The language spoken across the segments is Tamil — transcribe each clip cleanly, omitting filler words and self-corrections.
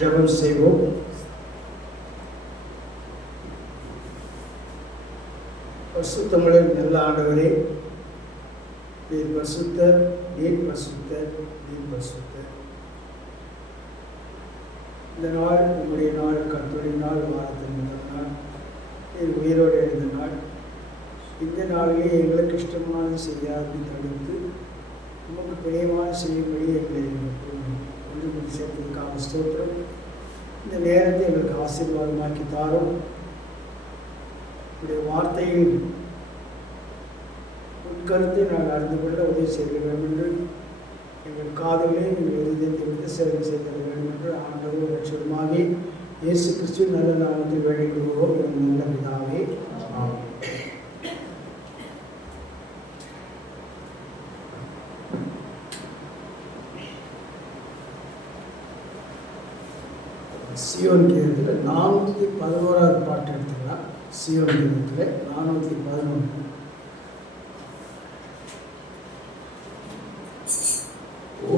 ஜெபம் செய்வோம். பரிசுத்தமுள்ள நல்ல ஆண்டவரே, நீர் பரிசுத்தர், நீர் பரிசுத்தர், நீர் பரிசுத்தர். இந்த நாள் உங்களுடைய நாள், கர்த்தருடைய நாள், வாரத்தின் முதல் நாள், நீர் உயிரோடு எழுந்த நாள். இந்த நாளிலே எங்களுக்கு இஷ்டமான செய்யாது தடுத்து உமக்கு பிரியமான செய்யும்படி எங்களை ஒன்று கூடி சேர்த்ததுக்காக ஸ்தோத்திரம். இந்த நேரத்தை எங்களுக்கு ஆசீர்வாதமாக்கி தாரும். உடைய வார்த்தையின் உட்கருத்தை நாங்கள் அறிந்து கொள்ள உதவி செய்ய வேண்டும் என்று எங்கள் காதுகளை எங்கள் இதயத்தை விட்டு சேவை செய்ய வேண்டும் என்று ஆண்டவர் லட்சமாகி இயேசு கிறிஸ்து நல்ல நாமத்தில் வேண்டிக் கொள்வோம். எங்கள் நல்ல பிதாவே, ஆமென். சியோன் கீதத்தில் 411 பாட்டு எடுத்துக்கலாம். சியோன் கீதத்தில் 411.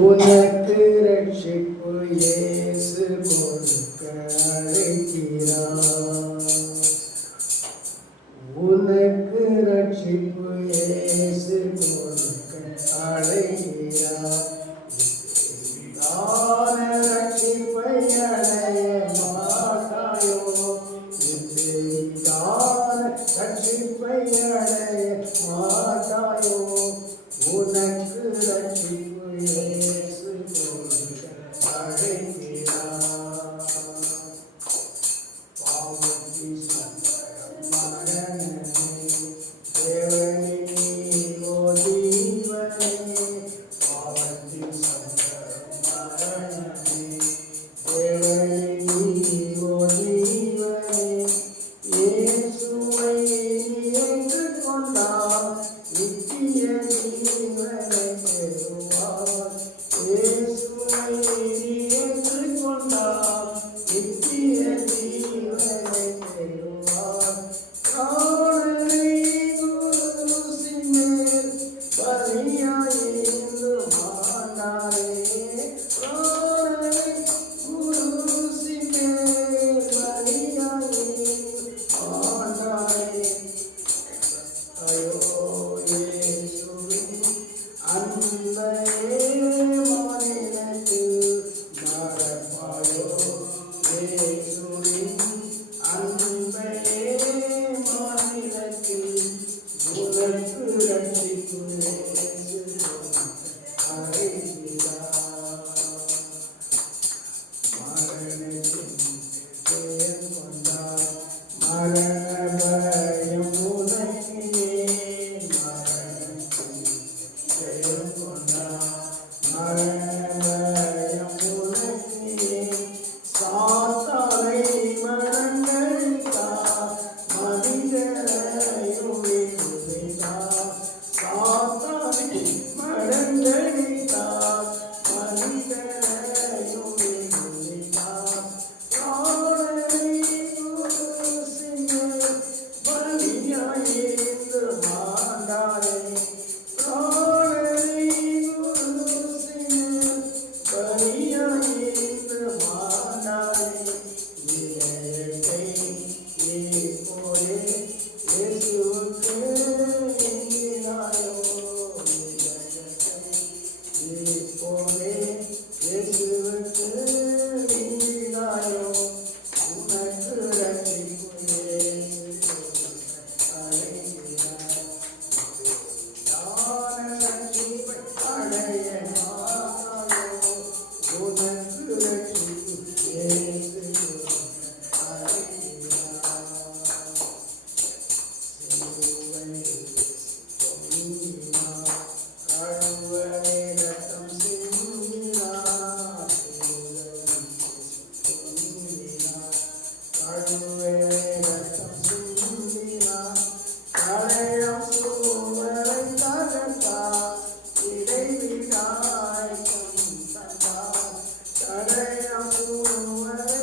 உனக்கு ரட்சிப்பு இயேசு கொடுக்க அழைக்கிறார். உனக்கு ரட்சிப்பு இயேசு கொடுக்க அழைக்கிறார். ரட்சிப்பை அடைய மாட்டாயோ, ரட்சிப்பை அடைய மாட்டாயோ, உனக்கு ரட்சிப்பு இயேசு கொடுக்க அழைக்கிறார். பாவத்தின் மரணமே தேவனே ஓ ஜீவனே, பாவத்தின் மரணமே தேவனே ஓ ஜீவனே, இயேசுவை ஏற்றுக் கொண்டால் நித்திய ஜீவனை பெறுவார். இயேசுவை ஏற்றுக் கொண்டால் நித்திய ஜீவனை பெறுவார். காணலை குருசின் மேல் பலியாயிருந்து மாண்டாரே, காணலை குருசின் மேல் பலியாயிருந்து மாண்டாரே. ஐயோ இயேசுவின் அன்பையே மனிதனுக்கு மறப்பாயோ, இயேசுவின் அன்பையே மனிதனுக்கு உனக்கு ரட்சிப்பு இயேசு அழைக்கிறார். மரணத்தின் பெயர் கொண்டார், மரண பயம் உனக்கிலே, மரணத்தின் பெயர் கொண்டார், மரண பயம் உனக்கிலே. சாத்தானை மரணங்களித்தார், மனிதரையும் விடுவித்தார். சாத்தானை மரணங்களித்தார், மனிதரையும் விடுவித்தார். காணலை குருசின் மேல் பலியாயிருந்து மாண்டாரே, காணலை குருசின் மேல் பலியாயிருந்து மாண்டாரே. இதயத்தை இப்போதே இயேசுவுக்கு எண்ணினாயோ, இதயத்தை இப்போதே இயேசுவுக்கு எண்ணினாயோ, உனக்கு ரட்சிப்பு இயேசு அழைக்கிறார். ரட்சிப்பை அடைய மாட்டாயோ, உனக்கு ரட்சிப்பு இயேசு அழைக்கிறார். சிலுவையில் தொங்கினார், கழுவவே ரத்தம் சிந்தினார். சிலுவையில் தொங்கினார், கழுவவே ரத்தம் சிந்தினார். கடையம் சூவரை தகர்த்தார், இடைவிடாய் தந்தார். கடையம் சூவரை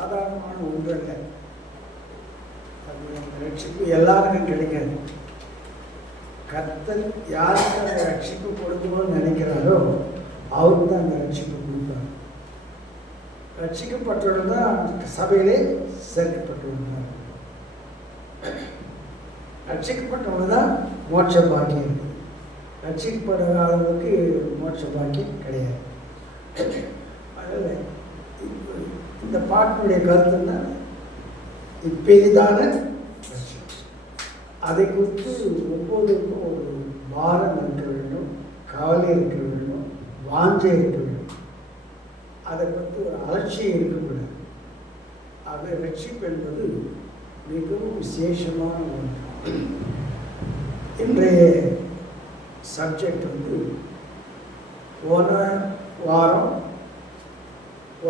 சாதாரணமான ஒன்று அல்ல. அது அந்த ரட்சிப்பு எல்லாருக்கும் கிடைக்காது. கர்த்தர் யாருக்கு அந்த ரட்சிப்பு கொடுக்கணும்னு நினைக்கிறாரோ அவருக்கு தான் அந்த ரட்சிப்பு கொடுப்பார். ரட்சிக்கப்பட்டவர்கள் தான் சபையிலே சேர்க்கப்பட்டவர்கள். ரட்சிக்கப்பட்டவங்க தான் மோட்ச பாக்கியம். ரட்சிக்கப்படாதவங்களுக்கு மோட்ச பாக்கியம் கிடையாது. அதில் இந்த பாட்டினுடைய கருத்துன்னா இப்பெரிதான அதை குறித்து ஒவ்வொருக்கும் ஒரு பாரம் இருக்க வேண்டும், கவலை இருக்க வேண்டும், வாஞ்சை இருக்க வேண்டும். அதை பற்றி ஒரு அலட்சியம் இருக்கக்கூடாது. ஆக ரட்சிப்பு என்பது மிகவும் விசேஷமான ஒன்று. இன்றைய சப்ஜெக்ட் போன வாரம்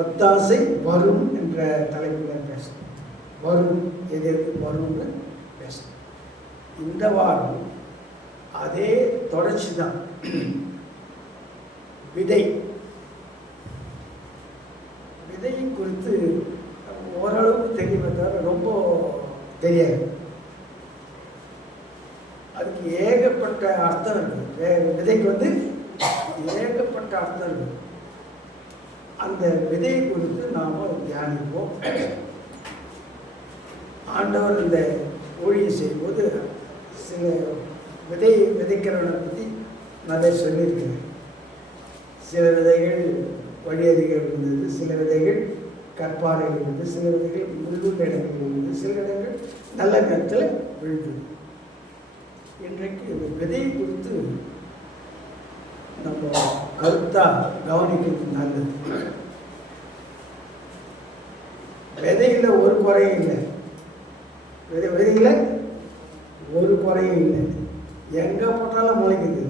ஒத்தாசை வரும் என்ற தலைப்பில் பேசணும். வரும் எதற்கு வரும்னு பேசணும். இந்த வாரம் அதே தொடர்ச்சி தான். விதை விதையை குறித்து ஓரளவுக்கு தெளிவை தவிர ரொம்ப தெரியாது. அதுக்கு ஏகப்பட்ட அர்த்தம் இருக்குது. விதைக்கு ஏகப்பட்ட அர்த்தம் இருக்குது. அந்த விதையை குறித்து நாம் தியானிப்போம். ஆண்டவர் இந்த ஊழியம் செய்யும்போது சில விதையை விதைக்கிறவனை பற்றி நிறைய சொல்லியிருக்கிறேன். சில விதைகள் வழியருகில் இருந்தது, சில விதைகள் கற்பாறையில் இருந்தது, சில விதைகள் முள்ளுள்ள இடங்களில் இருந்தது, சில இடங்கள் நல்ல நேரத்தில் விழுந்தது. இன்றைக்கு இந்த விதையை குறித்து நம்ம கருத்தாக கவனிக்கிறது நல்லது. விதையில் ஒரு குறையும் இல்லை. விதையில் ஒரு குறையும் இல்லை. எங்கே போட்டாலும் முளைக்குது.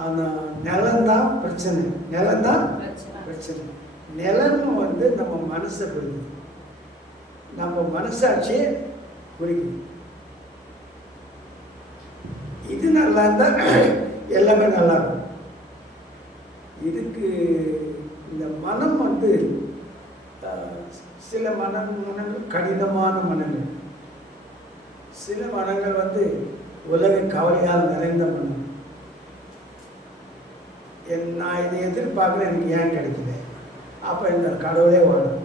ஆனால் நிலம்தான் பிரச்சனை. நிலம்தான் பிரச்சனை. நிலம் நம்ம மனசை குறிக்குது, நம்ம மனசாட்சியை குறிக்குது. இது நல்லா இருந்தால் எல்லாமே நல்லா இருக்கும். இதுக்கு இந்த மனம் சில மனங்கள் கடினமான மனங்கள், சில மனங்கள் உலக கவலையால் நிறைந்த மனம். நான் இதை எதிர்பார்க்குறேன், எனக்கு ஏன் கிடைக்கல, அப்போ இந்த கடவுளே வாழும்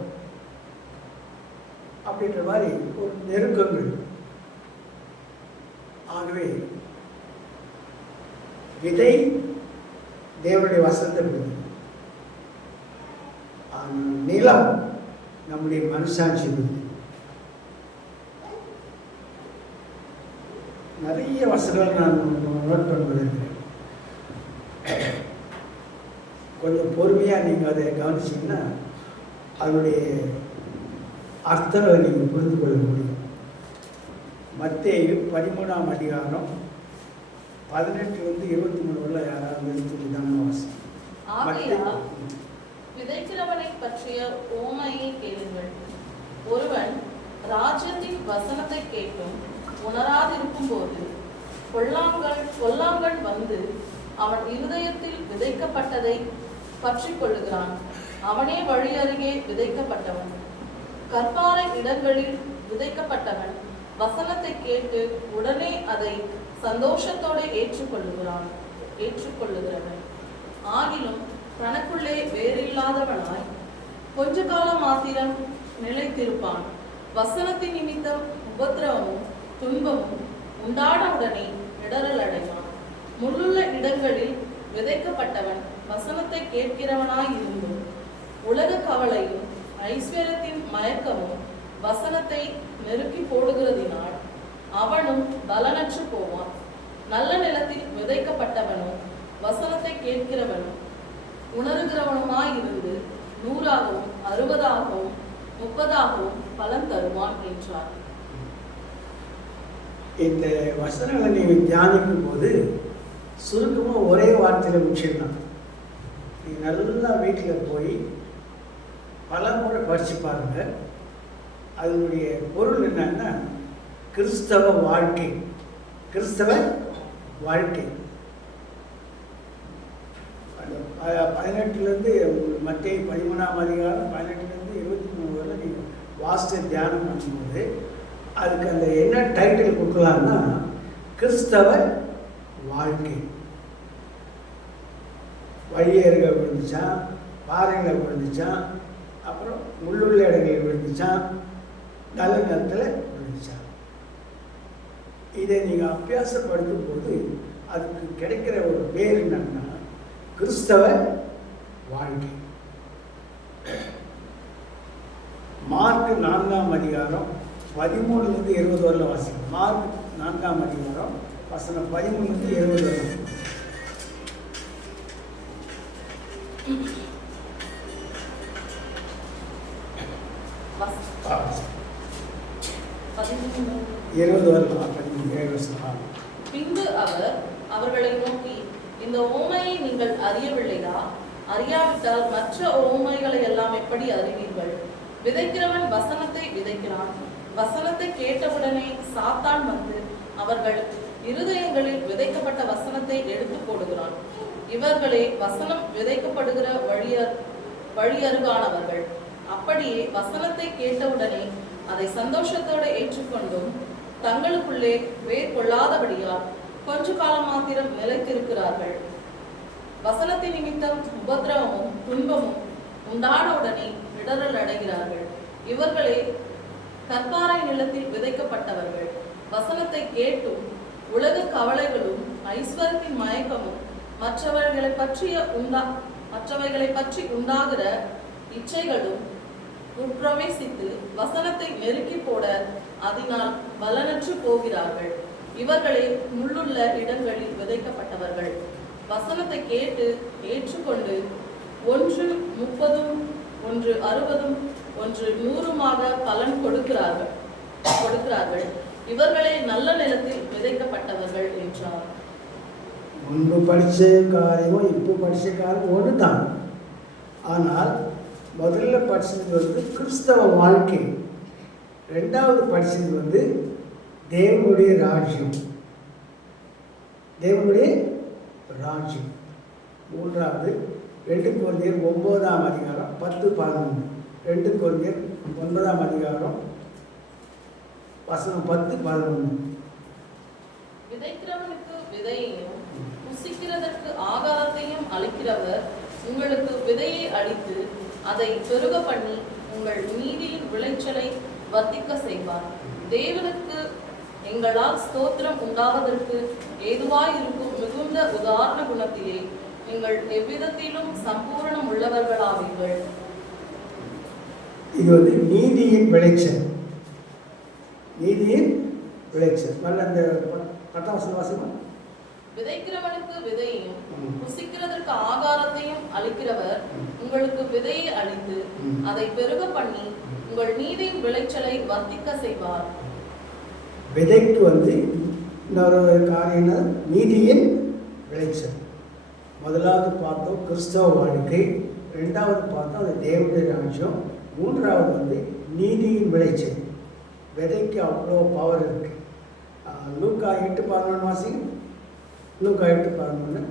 அப்படின்ற மாதிரி ஒரு நெருக்கங்கள். ஆகவே விதை தேவனுடைய வசனத்தை கொடுக்குது. நிலம் நம்முடைய மனசாட்சி கொடுக்குது. நிறைய வசனங்கள் நான் நோட் பண்ணுவதற்கு கொஞ்சம் பொறுமையாக நீங்கள் அதை கவனிச்சிங்கன்னா அதனுடைய அர்த்தங்களை நீங்கள் புரிந்து கொள்ள முடியும். மத்தேயு 13ஆம் அதிகாரம் 18-23 உள்ள யாராவது வாசி. விதைக்கிறவனை பற்றிய ஓமையை கேளுங்கள். ஒருவன் ராஜ்யத்தின் வசனத்தை கேட்டும் உணராதிருக்கும் போது பொல்லாங்கன் வந்து அவன் இருதயத்தில் விதைக்கப்பட்டதை பற்றி கொள்ளுகிறான். அவனே வழி அருகே விதைக்கப்பட்டவன். கற்பாறை இடங்களில் விதைக்கப்பட்டவன் வசனத்தை கேட்டு உடனே அதை சந்தோஷத்தோடு ஏற்றுக்கொள்ளுகிறவன். ஆகிலும் தனக்குள்ளே வேறில்லாதவனாய் கொஞ்ச காலம் மாத்திரம் நிலைத்திருப்பான். வசனத்தின் நிமித்தம் உபத்திரவமும் துன்பமும் உண்டான உடனே இடரல் அடைவான். முள்ளுள்ள இடங்களில் விதைக்கப்பட்டவன் வசனத்தை கேட்கிறவனாய் இருந்தும் உலக கவலையும் ஐஸ்வர்யத்தின் மயக்கமும் வசனத்தை நெருக்கி போடுகிறதினால் அவனும் பலனற்று போவான். நல்ல நிலத்தில் விதைக்கப்பட்டவனும் வசனத்தை கேட்கிறவனும் உணர்கிறவனுமாய் இருந்து 100ஆகவும் 60ஆகவும் 30ஆகவும் பலன் தருவான் என்றார். இந்த வசனங்களை நீங்கள் தியானிக்கும் போது சுருக்கமாக ஒரே வார்த்தையில் முடிச்சிடலாம். நீங்கள் நல்லா வீட்டில் போய் பல முறை படித்து பாருங்க. அதனுடைய பொருள் என்னன்னா கிறிஸ்தவ வாழ்க்கை. கிறிஸ்தவ வாழ்க்கை 18 மத்தேயு 13ஆம் அதிகாரம் 18-23 வரை வாசித்து தியானம் பண்ணும்போது அதுக்கு அந்த என்ன டைட்டில் கொடுக்கலான்னா கிறிஸ்தவ வாழ்க்கை. வழியேறுகள் விழுந்துச்சான், பாறைகளை விழுந்துச்சான், அப்புறம் முள்ளுள்ள இடங்களில் விழுந்துச்சான், நல்ல நிலத்தில் விழுந்துச்சான். இதை நீங்கள் அபியாசப்படுத்தும் போது அதுக்கு கிடைக்கிற ஒரு பேர் என்னன்னா கிறிஸ்தவ வாழ்க்கை. மார்க் 4ஆம் அதிகாரம் 13 to 20 வரல வாசிக்கும். மார்க் 4ஆம் அதிகாரம் வசனம் 13 to 20 வரலாம். பின்பு அவர் அவர்களை நோக்கி, இந்த ஓமையை நீங்கள் அறியவில்லையா? அறியாவிட்டால் மற்ற ஓமைகளை எல்லாம் எப்படி அறிவீர்கள்? விதைக்கிறவன் வசனத்தை விதைக்கிறான். வசனத்தை கேட்டவுடனே சாத்தான் வந்து அவர்கள் இருதயங்களில் விதைக்கப்பட்ட வசனத்தை எடுத்து போடுகிறான். இவர்களே வசனம் விதைக்கப்படுகிற வழியருகானவர்கள். அப்படியே வசனத்தை கேட்டவுடனே அதை சந்தோஷத்தோடு ஏற்றுக்கொண்டும் தங்களுக்குள்ளே வேர் கொள்ளாதபடியால் கொஞ்ச காலம் மாத்திரம் நிலைத்திருக்கிறார்கள். வசனத்தின் நிமித்தம் உபத்திரவமும் துன்பமும் உண்டானவுடனே இடரல் அடைகிறார்கள். இவர்களே கற்பாறை நிலத்தில் விதைக்கப்பட்டவர்கள். வசனத்தை கேட்டும் உலக கவலைகளும் ஐஸ்வர்யத்தின் மயக்கமும் மற்றவைகளை பற்றி உண்டாகிற இச்சைகளும் உட்பிரவேசித்து வசனத்தை நெருக்கி போட அதனால் பலனற்று போகிறார்கள். இவர்களே முள்ளுள்ள இடங்களில் விதைக்கப்பட்டவர்கள். வசனத்தை கேட்டு ஏற்றுக்கொண்டு 1 30, 1 60, 1 100 பலன் கொடுக்கிறார்கள். இவர்களே நல்ல நிலத்தில் விதைக்கப்பட்டவர்கள் என்றார். முன்பு படித்த காரியமும் இப்போ படித்த காரியம் ஒன்று தான். ஆனால் முதல்ல படித்தது கிறிஸ்தவ வாழ்க்கை, ரெண்டாவது படித்தது தேவனுடைய ராஜ்யம், தேவனுடைய ராஜ்யம். மூன்றாவது 2 கொரிந்தியர் 9ஆம் அதிகாரம் 10-11. 2 கொரிந்தியர் 9ஆம் அதிகாரம் வசனம் 10-11. விதைக்கிறவனுக்கு விதையையும் புசிக்கிறதற்கு ஆகாரத்தையும் அளிக்கிறவர் உங்களுக்கு விதையை அளித்து அதை பெருக பண்ணி உங்கள் நீதியின் விளைச்சலை வர்த்திக்க செய்வார். தேவனுக்கு எங்களால் ஸ்தோத்திரம் உண்டாவதற்கு ஏதுவாயிருக்கும் மிகுந்த உதாரண குணத்திலே நீங்கள் எவ்விதத்திலும் சம்பூர்ணம் உள்ளவர்களாவீர்கள். இது நீதியின் விளைச்சல், நீதியின் விளைச்சல். அந்த 10ஆம் வசனம், விதைக்கிறவனுக்கு விதையையும் புசிக்கிறதற்கு ஆகாரத்தையும் அளிக்கிறவர் உங்களுக்கு விதையை அளித்து அதை பெருக பண்ணி உங்கள் நீதியின் விளைச்சலை வர்த்திக்க செய்வார். விதைக்கு இன்னொரு காரியம் நீதியின் விளைச்சல். முதலாவது பார்த்தோம் கிறிஸ்தவ வாழ்க்கை, ரெண்டாவது பார்த்தோம் அது தேவனுடைய ராஜ்யம், மூன்றாவது நீதியின் விளைச்சல். விதைக்கு அவ்வளோ பவர் இருக்கு. லூக்கா 8:11 வாசிங்க. லூக்கா 8:11.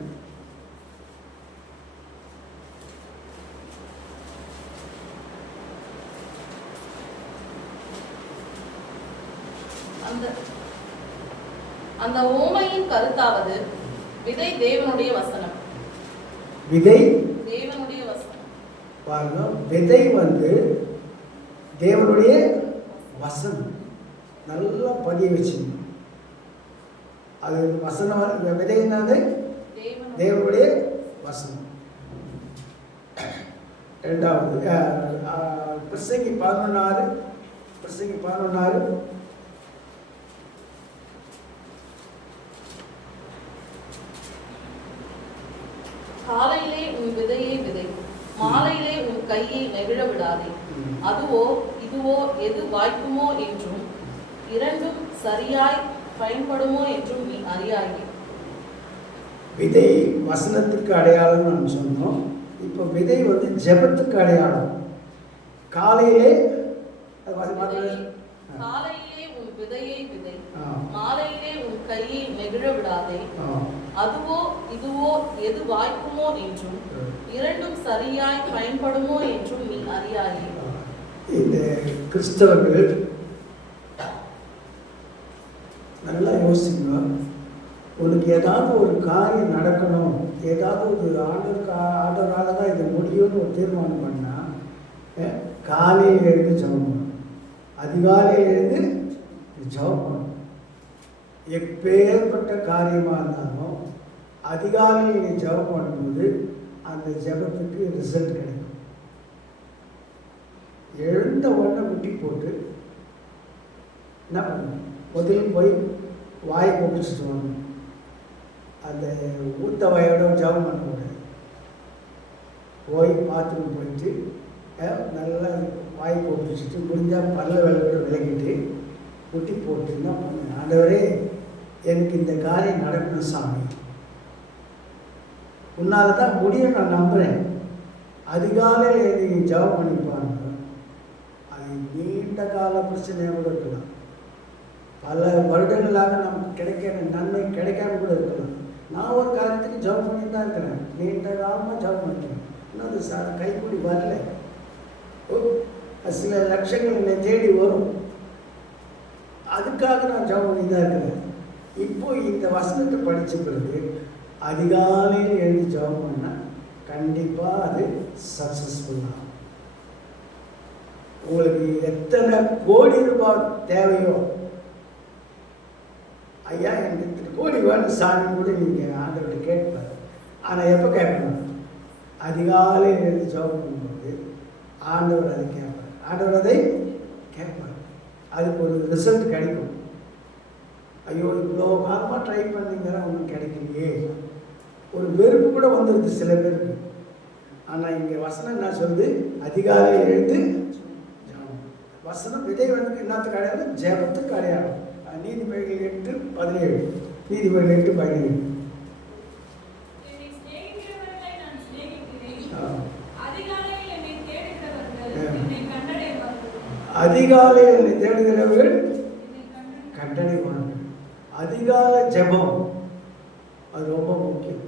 அந்த ஓமையின் கருத்தாவது, விதை தேவனுடைய வசனம். விதை தேவனுடைய வசனம். பாருங்க, விதை தேவனுடைய வசனம். நல்லா பதிய வச்சுங்க. அது வசனம், விதை என்னது? தேவனுடைய வசனம். ரெண்டாவது பிரசங்கி 11:6. காலையிலே உன் விதையை விதை, மாலையிலே உன் கையை நெகிழ விடாதே. அதுவோ இதுவோ எது வாய்க்குமோ என்றும் இரண்டும் சரியாய் பயன்படுமோ என்றும் நீ அறியாயே. விதை வசனத்துக்கு அடையாளம் நான் சொன்னோம். இப்போ விதை ஜெபத்துக்கு அடையாளம். காலையிலே உன் விதையை விதை, மாலையிலே உன் கையை நெகிழ விடாதே. அதுவோ இதுவோ எது வாய்க்குமோ என்றும் இரண்டும் சரியாய் பயன்படுமோ என்றும் நீ அறியாயே. இந்த கிறிஸ்தவர்கள் நல்லா யோசிக்கணும். உனக்கு ஏதாவது ஒரு காரியம் நடக்கணும், ஏதாவது ஒரு ஆண்டவரால் தான் இது முடியும்னு ஒரு தீர்மானம் பண்ணால் காலையில் எழுந்து ஜெபம் பண்ணணும். அதிகாலையில் எழுந்து ஜெபம் பண்ணணும். எப்பேற்பட்ட காரியமாக இருந்தாலும் அதிகாலையில் நீ ஜெபம் பண்ணும்போது அந்த ஜெபத்துக்கு ரிசல்ட் கிடைக்கும். எழுந்த உடனே முட்டி போட்டு என்ன பண்ணணும், முதலில் போய் வாயை கொப்பிச்சுட்டு வரணும். அந்த ஊத்த வாயோட ஜெபம் பண்ணக்கூடாது. போய் பாத்ரூம் போயிட்டு நல்லா வாய் கொப்பிச்சுட்டு முடிஞ்சால் பல்ல விளக்கோட விளக்கிட்டு முட்டி போட்டு என்ன பண்ணேன், ஆண்டவரே எனக்கு இந்த காரியம் நடக்கணும் சாமி, உன்னால் தான் முடியும் நான் நம்புகிறேன். அதிகாலையில் எழுதி ஜெபம் பண்ணிப்பாங்க. அது நீண்ட கால பிரச்சனையாக கூட இருக்கலாம். பல வருடங்களாக நமக்கு கிடைக்கிற நன்மை கிடைக்காம கூட இருக்கலாம். நான் ஒரு காரியத்துக்கு ஜெபம் பண்ணி தான் இருக்கிறேன், நீண்ட காலமாக ஜெபம் பண்ணிட்டேன், இன்னும் அது கைக்கூடி வரல. சில லட்சங்கள் என்னை தேடி வரும், அதுக்காக நான் ஜெபம் பண்ணி தான் இருக்கிறேன். இப்போ இந்த வசனத்தை படித்த பிறகு அதிகாலையில் எழுதி ஜெபம் பண்ணால் கண்டிப்பாக அது சக்ஸஸ்ஃபுல்லாகும். உங்களுக்கு எத்தனை கோடி ரூபாய் தேவையோ, ஐயா எனக்கு இத்தனை கோடி வேணும் சாமி கூட நீங்கள் ஆண்டவர்கிட்ட கேட்பார். ஆனால் எப்போ கேட்கணும், அதிகாலையில் எழுதி ஜெபம் பண்ணும்போது ஆண்டவர் அதை கேட்பார். ஆண்டவர் அதை கேட்பார். அதுக்கு ஒரு ரிசல்ட் கிடைக்கும். ஐயோ இவ்வளோ காலமாக ட்ரை பண்ணிங்கன்னா ஒன்றும் கிடைக்கலையே, ஒரு வெறுப்பு கூட வந்துடுது சில பேருக்கு. ஆனால் இங்கே வசனம் என்ன சொல்லுது, அதிகாலையில் எழுந்து வசனம் விதை வந்து என்னத்துக்கு அடையாளம், ஜெபத்துக்கு அடையாளம். நீதிபதிகள் 8:17, நீதிபதிகள் 8:17. அதிகாலையில் என்னை தேடுகிறவர்கள் கண்டடைவார்கள். அதிகால ஜெபம் அது ரொம்ப முக்கியம்.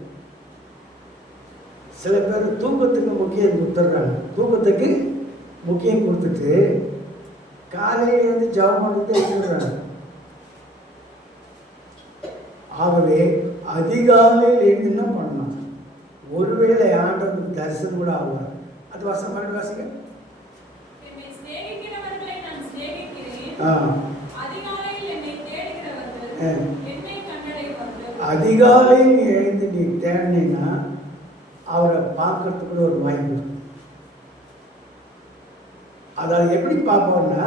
சில பேர் தூக்கத்துக்கு முக்கியம் கொடுத்துட்றாங்க. தூக்கத்துக்கு முக்கியம் கொடுத்துட்டு காலையில் வந்து ஜெபம் பண்ணிட்டு எழுதுறாங்க. ஆகவே அதிகாலையில் எழுதுன்னா பண்ணலாம். ஒருவேளை ஆண்டவருக்கு தரிசனம் கூட ஆகுவார். அது வாசம் பண்ணி வாசிக்க. அதிகாலையில் எழுந்து நீ தேடினா அவரை பார்க்கறதுக்கு கூட ஒரு வாய்ப்பு இருக்கு. அதாவது எப்படி பார்ப்போம்னா,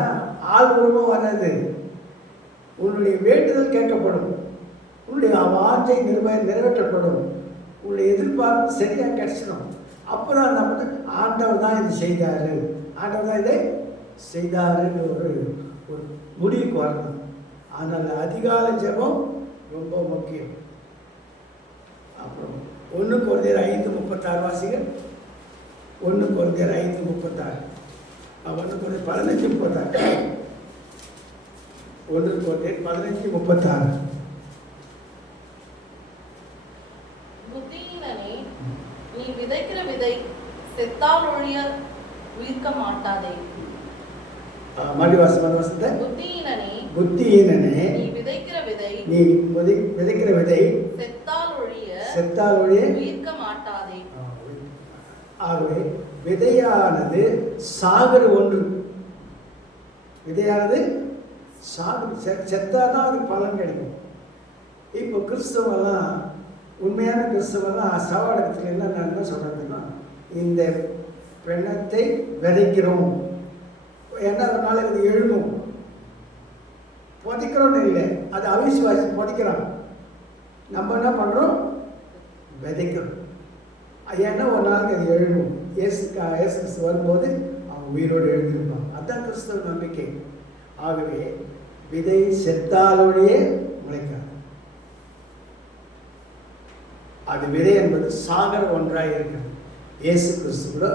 ஆள் உருவம் வராது, உன்னுடைய வேண்டுதல் கேட்கப்படும், உன்னுடைய வாஞ்சை நிறைவேற்றப்படும், உன்னுடைய எதிர்பார்ப்பு சரியாக கிடைச்சிடும். அப்போ தான் நம்ம ஆண்டவர் தான் இது செய்தார், ஆண்டவர் தான் இதை செய்தாருன்னு ஒரு முடிவுக்கு வரணும். அதனால் அதிகாலை ஜெபம் ரொம்ப முக்கியம். அப்புறம் 1 கொரிந்தியர் 5:36 வாசிகள். 1 கொரிந்தியர் 5:36. 1 கொரிந்தியர் 15:36. 1 கொரிந்தியர் 15:36. புத்தியீனனே, நீ விதைக்கிற விதை செத்தால் ஒழிய உயிர்க்க மாட்டாதே. மறுவாசத்தை. புத்தியீனனே, நீ விதைக்கிற விதை செத்தால் ஒழிய உயிர்க்க மாட்டாதே. ஆகவே விதையானது சாகர ஒன்று. விதையானது செத்தாதான் அது பலன் கிடைக்கும். இப்போ கிறிஸ்தவெல்லாம், உண்மையான கிறிஸ்தவெல்லாம் சவாடகத்தில் என்ன சொல்கிறதுன்னா, இந்த பெண்ணத்தை விதைக்கிறோம், ஏன்னா ஒரு நாளைக்கு இது எழுணும், புதைக்கிறோன்னு இல்லை, அது அவிசுவாசி புதைக்கிறான். நம்ம என்ன பண்ணுறோம், விதைக்கிறோம். ஏன்னா ஒரு நாளைக்கு அது எழுணும். இயேசு கிறிஸ்து வரும்போது அவங்க உயிரோடு எழுதிருப்பாங்க. அதுதான் கிறிஸ்தவ நம்பிக்கை. ஆகவே விதை செத்தாலோடையே முளைக்காது. அது விதை என்பது சாகர ஒன்றாக இருக்கிறது. இயேசு கிறிஸ்து கூட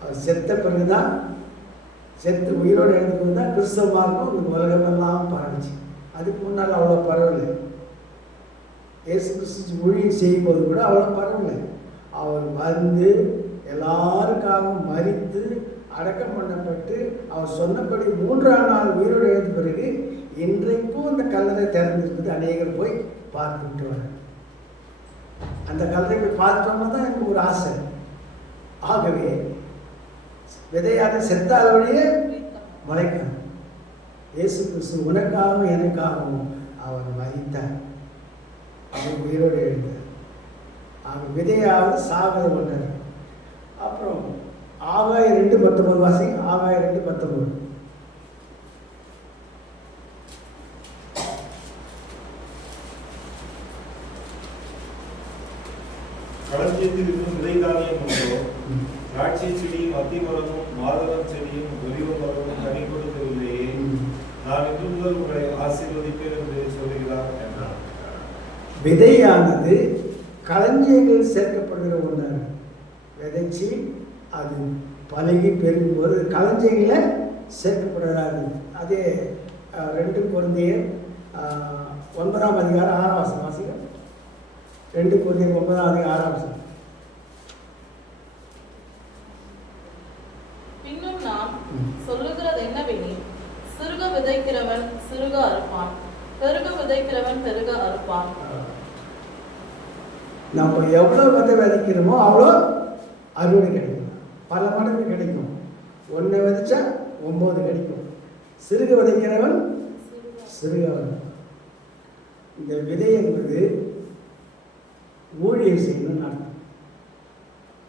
அவர் செத்த பிறகுதான், செத்து உயிரோடு எழுதும்போது தான் கிறிஸ்தவ மார்க்கம் இந்த உலகமெல்லாம் பரவிச்சு. அதுக்கு முன்னால் அவ்வளோ பரவலை. இயேசு கிறிஸ்து ஊழியம் செய்யும்போது கூட அவ்வளோ பரவலை. அவர் வந்து எல்லாருக்காகவும் மரித்து அடக்கம் பண்ணப்பட்டு அவர் சொன்னபடி 3ஆம் நாள் உயிரோடு எழுந்த பிறகு இன்றைக்கும் அந்த கல்லறை திறந்திருக்குது. அநேகர் போய் பார்த்துட்டு வர அந்த கல்லறை போய் பார்த்தோம்னா தான் எனக்கு ஒரு ஆசை. ஆகவே விதையாக செத்தால் வழியே முளைக்காது. இயேசு கிறிஸ்து உனக்காகவும் எனக்காகவும் அவர் மரித்தார், அவர் உயிரோடு எழுந்தார். அவர் விதையாவது சாகத கொண்டார். அப்புறம் ஆகாயம் 2:19 வாசி. ஆகாயம் 2:19. களஞ்சியத்தில் இருக்கும் விதை தானியம் உண்டோ? திராட்சை செடியும் அத்திமரமும் மாதளம் செடியும் ஒலிவ மரமும் கனி கொடுக்கவில்லையே, நான் இன்று முதல் உங்களை ஆசீர்வதிப்பேன் என்று சொல்கிறார் என்றார். விதையானது களஞ்சியங்கள் சேர்க்கப்படுகிற ஒன்றாக விதைச்சி அது பழகி பெருகும்போது களஞ்சியங்களில் சேர்க்கப்படுகிறாரு. அதே 2 கொரிந்தியர் 9ஆம் அதிகாரம் 6ஆம் வசனம் வாசிக்க. 2 கொரிந்தியர் 9ஆம் அதிகாரம் 6ஆம் வசனம். பின்னும் நான் சொல்லுகிறது என்னவெனில், சிறுக விதைக்கிறவன் சிறுக அறுப்பான், பெருக விதைக்கிறவன் பெருக அறுப்பான். நம்ம எவ்வளோ விதைக்கிறோமோ அவ்வளோ அறுவடை கிடைக்கும். பல மடங்கு கிடைக்கும். 1 விதைச்சா 9 கிடைக்கும். சிறுக விதைக்கிறவன் சிறுக. இந்த விதை என்பது ஊழியம் செய்யணும்னு அர்த்தம்.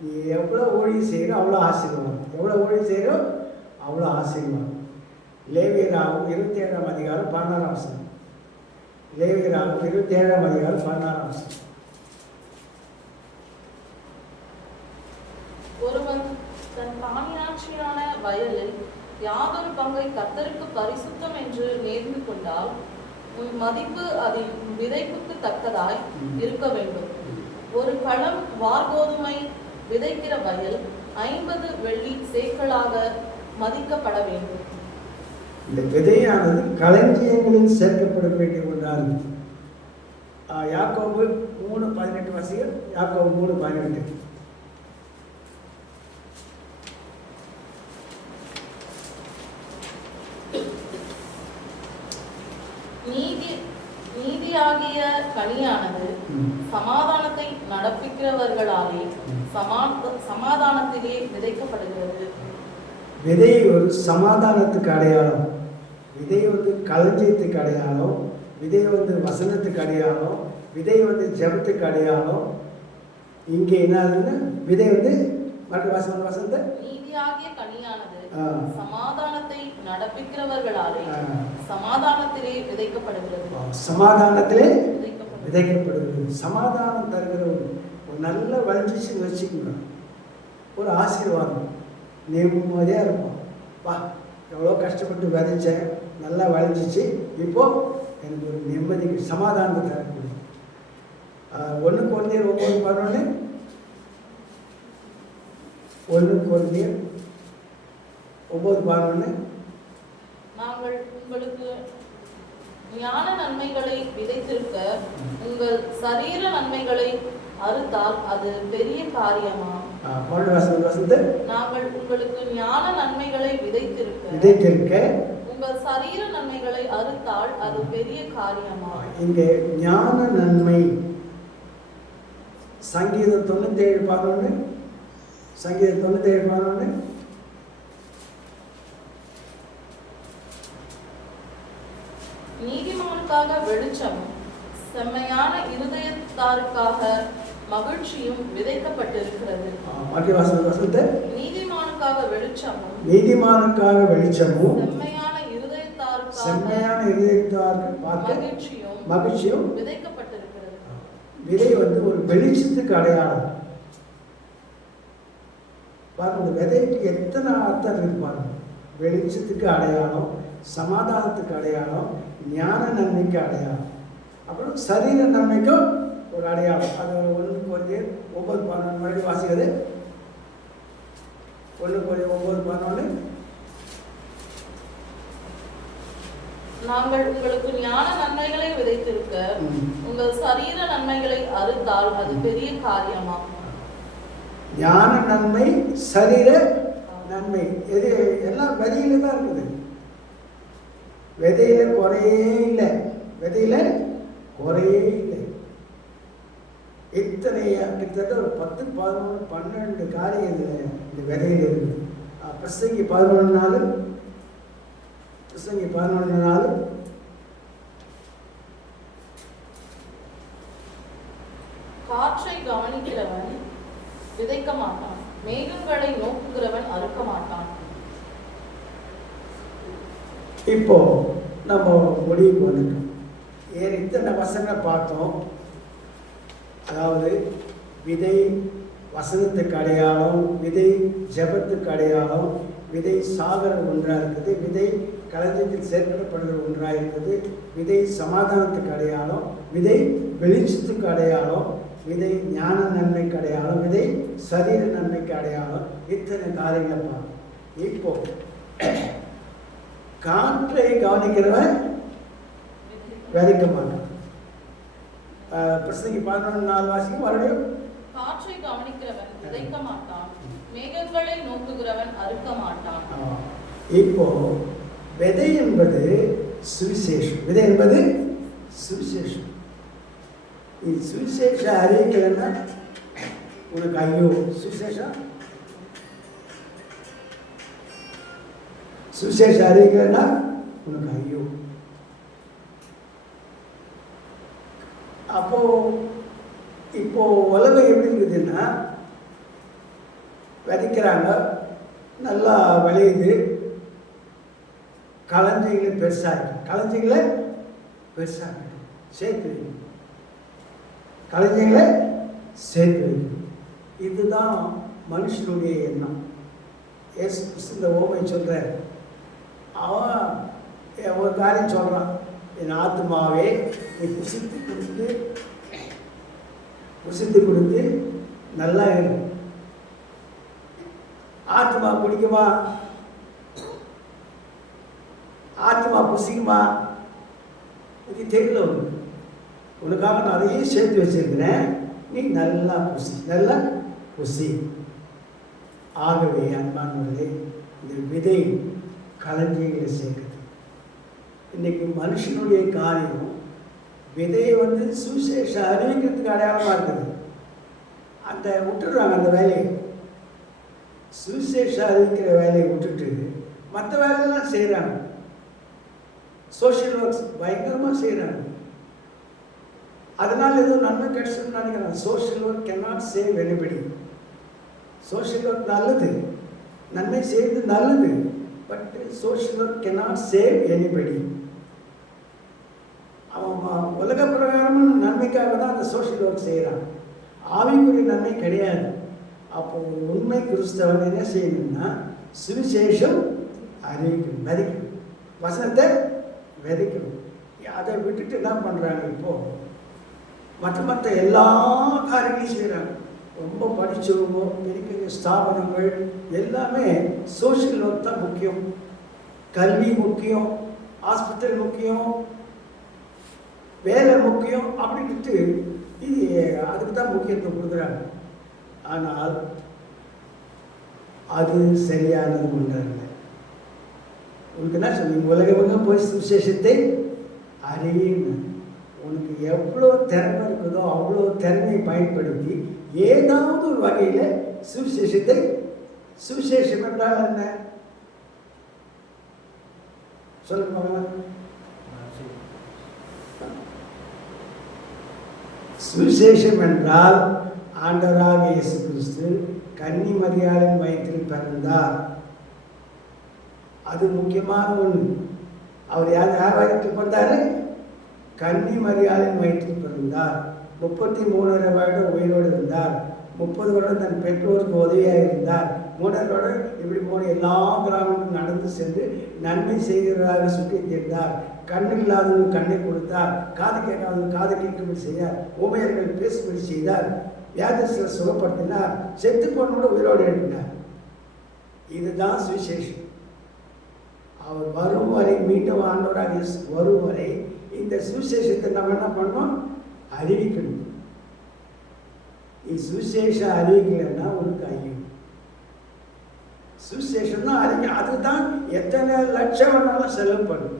நீ எவ்வளோ ஊழியம் செய்கிறோ அவ்வளோ ஆசீர்வாதம். எவ்வளோ ஊழியம் செய்கிறோ அவ்வளோ ஆசீர்வாதம். லேவியராகும் 27ஆம் அதிகாரம் 16ஆம் வசனம். லேவியராகும் 27ஆம் அதிகாரம் 16ஆம் வசனம். ஒருவன் தன் தானியாட்சியான வயலில் யாதொரு பங்கை கர்த்தருக்கு பரிசுத்தம் என்று நேர்ந்து கொண்டால், உன் மதிப்பு அதில் விதைப்புக்கு தக்கதாய் இருக்க வேண்டும். ஒரு களம் வார்கோதுமை விதைக்கிற வயல் 50 வெள்ளி சேக்கலாக மதிக்கப்பட வேண்டும். இந்த விதையானது களஞ்சியங்களில் சேர்க்கப்பட வேண்டிய ஒன்றாகும். யாக்கோபு 3:18 வாசிகள். யாக்கோபு 3:18. நீதியாகிய கனியானது சமாதானத்தை நடப்பிக்கிறவர்களாலே சமாதானத்திலே விதைக்கப்படுகிறது. விதை ஒரு சமாதானத்துக்கு அடையாளம். விதை வந்து களஞ்சியத்துக்கு அடையாளம். விதை வந்து வசனத்துக்கு அடையாளம். விதை வந்து ஜெபத்துக்கு அடையாளம். இங்கே என்ன விதை வந்து வசனத்தை நீதியாகிய கனியானது சமாதானத்தை நடப்பிக்கிறவர்களாலே சமாதானத்திலே விதைக்கப்படுகிறது. சமாதானத்திலே விதைக்கப்படுகிறது. சமாதானம் தருகிற ஒரு நல்ல வளர்ச்சி வச்சுக்கணும். ஒரு ஆசீர்வாதம். நிம்மதியாக இருக்கும். வா, எவ்வளோ கஷ்டப்பட்டு விதைச்சேன், நல்லா விளைஞ்சிச்சு, இப்போது எனக்கு ஒரு நிம்மதி சமாதானத்தை தரக்கூடிய 1 கொரிந்தியர் 9:11. 1 கொரிந்தியர் 9:11. நாங்கள் உங்களுக்கு ஞான நன்மைகளை விதைத்திருக்க உங்கள் சரீர நன்மைகளை அறுத்தால் அது பெரிய காரியமா? நாங்கள் உங்களுக்கு ஞான நன்மைகளை விதைத்திருக்க உங்கள் சரீர நன்மைகளை அறுத்தால் அது பெரிய காரியமா? இங்கே ஞான நன்மை சங்கீதம் 97:11. சங்கீதம் 97:11. நீதிமானுக்காக வெளிச்சமும் செம்மையான இருதயத்தாருக்காக மகிழ்ச்சியும் விதைக்கப்பட்டிருக்கிறது. நீதிமானுக்காக வெளிச்சமும் செம்மையான இருதயத்தாருக்கு மகிழ்ச்சியும் விதைக்கப்பட்டிருக்கிறது. விதை வந்து ஒரு வெளிச்சத்துக்கு அடையாளம். பாருங்க, விதைக்கு எத்தனை அர்த்தம் இருக்கு பாருங்க. வெளிச்சத்துக்கு அடையாளம், சமாதானத்துக்கு அடையாளம், ஞான நன்மைக்கு அடையாளம், அப்புறம் சரீர நன்மைக்கும் ஒரு அடையாளம். அது 1 கொரிந்தியர் 9:11 மறுபடியும் வாசிக்கிறது. 1 கொரிந்தியர் 9:11. நாங்கள் உங்களுக்கு ஞான நன்மைகளை விதைத்திருக்க உங்கள் சரீர நன்மைகளை அறுத்தால் அது பெரிய காரியமா? ஞான நன்மை, சரீர நன்மை. எது எல்லாம் விதையில தான் இருக்குது. விதையில குறையே இல்லை, விதையில குறையே இல்லை. இத்தனை கிட்டத்தட்ட ஒரு 10, 11, 12 காரியம் இந்த விதையில இருக்குது. பிரசங்கி 11 நாள், பிரசங்கி 11 நாள். காற்றை கவனிக்கிறவன் விதைக்க மாட்டான், மேகங்களை நோக்குகிறவன் அறுக்க மாட்டான். இப்போ நம்ம முடிவுக்கு வந்துட்டோம். இத்தனை வசனங்களை பார்த்தோம். அதாவது விதை வசனத்துக்கு அடையாளம், விதை ஜெபத்துக்கு அடையாளம், விதை சாகர ஒன்றாக இருக்குது, விதை களஞ்சியத்தில் சேர்க்கப்படுகிற ஒன்றாக இருக்குது, விதை சமாதானத்துக்கு அடையாளம், விதை வெளிச்சத்துக்கு அடையாளம், விதை ஞான நன்மைக்கு அடையாளம், விதை சரீர நன்மைக்கு அடையாளம். இத்தனை காரியங்களை பார்க்கணும். இப்போ காற்றை கவனிக்கிறவன் விதைக்க மாட்டான். பிரசங்கி 11:4 வாசிக்கும் மறுபடியும். காற்றை கவனிக்கிறவன் விதைக்க மாட்டான், மேகங்களை நோக்குகிறவன் அறுக்க மாட்டான். இப்போ விதை என்பது சுவிசேஷம். விதை என்பது சுவிசேஷம். சுவிசேஷ அறிவிக்கலைன்னா உனக்கு ஐயோ. சுவிசேஷம் சுவிசேஷ அறிவிக்கலைன்னா உனக்கு ஐயோ. அப்போ இப்போ உலகம் எப்படி இருக்குதுன்னா, விதைக்கிறாங்க, நல்லா விளையுது, களஞ்சிகளை பெருசாக களஞ்சிகளை பெருசாக சேர்த்து வைக்கணும், களஞ்சிகளை சேர்த்து வைக்கணும். இதுதான் மனுஷனுடைய எண்ணம். ஏசு கிறிஸ்து இந்த ஓமை சொல்கிறார். அவன் ஒரு காரியம் சொல்கிறான், என் ஆத்மாவே நீ புசித்து கொடுத்து நல்லா இரு. ஆத்மா பிடிக்குமா? ஆத்மா புசிக்குமா? இது தெரியல. உனக்காக நான் அதையும் சேர்த்து வச்சிருக்கிறேன், நீ நல்லா புசி. ஆகவே அன்பானவர்களே, இந்த விதை களஞ்சியங்களை சேர்க்குது. இன்னைக்கு மனுஷனுடைய காரியம் விதையை சுவிசேஷ அறிவிக்கிறதுக்கு அடையாளமாக இருக்குது. அந்த விட்டுடுறாங்க அந்த வேலையை, சுவிசேஷ அறிவிக்கிற வேலையை விட்டுட்டு மற்ற வேலையெல்லாம் செய்கிறாங்க. சோஷியல் ஒர்க்ஸ் பயங்கரமாக செய்கிறாங்க. அதனால் எதுவும் நன்மை கிடைச்சுன்னு நினைக்கிறாங்க. Social work cannot save anybody. Social work நல்லது, நன்மை செய்வது நல்லது, but social work cannot save anybody. அவன் உலக பிரகாரமான நன்மைக்காக தான் அந்த சோஷியல் ஒர்க் செய்கிறான், ஆவிக்குரிய நன்மை கிடையாது. அப்போ உண்மை கிறிஸ்தவன் என்ன செய்யணும்னா சுவிசேஷம் அறிவிக்கணும், விதைக்கணும், வசனத்தை விதைக்கணும். அதை விட்டுட்டு என்ன பண்ணுறாங்க, இப்போது மற்ற எல்லா காரியங்களையும் செய்கிறாங்க. ரொம்ப படித்தவங்க, பெரிய ஸ்தாபனங்கள் எல்லாமே சோஷியல் ஒர்க் தான் முக்கியம், கல்வி முக்கியம், ஹாஸ்பிட்டல் முக்கியம், வேலை முக்கியம் அப்படின்ட்டு இது அதுக்கு தான் முக்கியத்துவம் கொடுக்குறாங்க. ஆனால் அது சரியானது ஒன்றாங்க. உனக்கு என்ன சொன்னீங்க, உலகம் போய் சுவிசேஷத்தை அறியணும். உனக்கு எவ்வளோ திறமை இருக்குதோ அவ்வளோ திறமையை பயன்படுத்தி ஏதாவது ஒரு வகையில் சுவிசேஷத்தை, சுவிசேஷம் என்றால் என்ன சொல்லுங்க பார்க்கலாம். சுவிசேஷம் என்றால் ஆண்டவராக இயேசு கிறிஸ்து கன்னி மரியாளின் வயிற்றில் பிறந்தார். அது முக்கியமான ஒன்று. அவர் யார் வயிற்றில் பிறந்தார்? கன்னி மரியாளின் வயிற்றில் பிறந்தார். 33 வருடம் உயிரோடு இருந்தார். 30 வருடம் தன் பெற்றோருக்கு உதவியாக இருந்தார். 3 வருடம் இப்படி போன எல்லா கிராமங்களும் நடந்து சென்று நன்மை செய்கிறதாக சுற்றி இருந்தார். கண்ணு இல்லாதவங்க கண்ணை கொடுத்தார், காது கேட்காதவங்க காது கேட்கும்படி செய்தார், ஊமையர்கள் பேசும்படி செய்தார், வியாதிஸ்தரை சுகப்படுத்தினார், செத்து போனோட உயிரோடு எழுப்பினார். இதுதான் சுவிசேஷம். அவர் வரும் வரை, மீண்டும் ஆண்டவராக வரும் வரை இந்த சுவிசேஷத்தை நம்ம என்ன பண்ணோம், அறிவிக்கணும். நீ சுவிசேஷம் அறிவிக்கலைன்னா உனக்கு ஐயோ. சுவிசேஷம் தான் அறிக்கை. அதுதான் எத்தனை லட்சம் வேணாலும் செலவு பண்ணும்.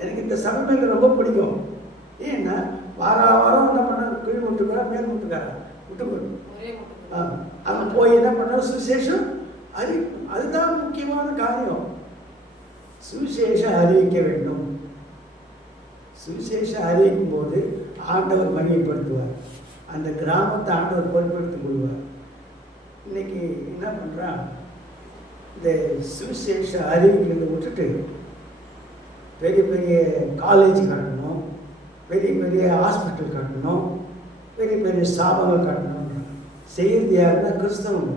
எனக்கு இந்த சபை மேல ரொம்ப பிடிக்கும். ஏன்னா வாரம் என்ன பண்ண, கீழ் முட்டுக்கார மேல் முட்டுக்கார விட்டு அங்கே போய் என்ன பண்ண சுவிசேஷம் அதுதான் முக்கியமான காரியம். சுவிசேஷம் அறிவிக்க வேண்டும். சுவிசேஷம் அறிவிக்கும் போது ஆண்டவர் மகிமைப்படுத்துவார். அந்த கிராமத்தை ஆண்டவர் பொறுப்பெடுத்துக் கொள்வார். இன்னைக்கு என்ன பண்ணுறான், இந்த சுவிசேஷம் அறிவிக்கிறத விட்டுட்டு பெரிய பெரிய காலேஜ் கட்டணும், பெரிய பெரிய ஹாஸ்பிட்டல் கட்டணும், பெரிய பெரிய ஸ்தாபனங்கள் கட்டணும் செய்கிறது யாருன்னா கிறிஸ்தவங்க.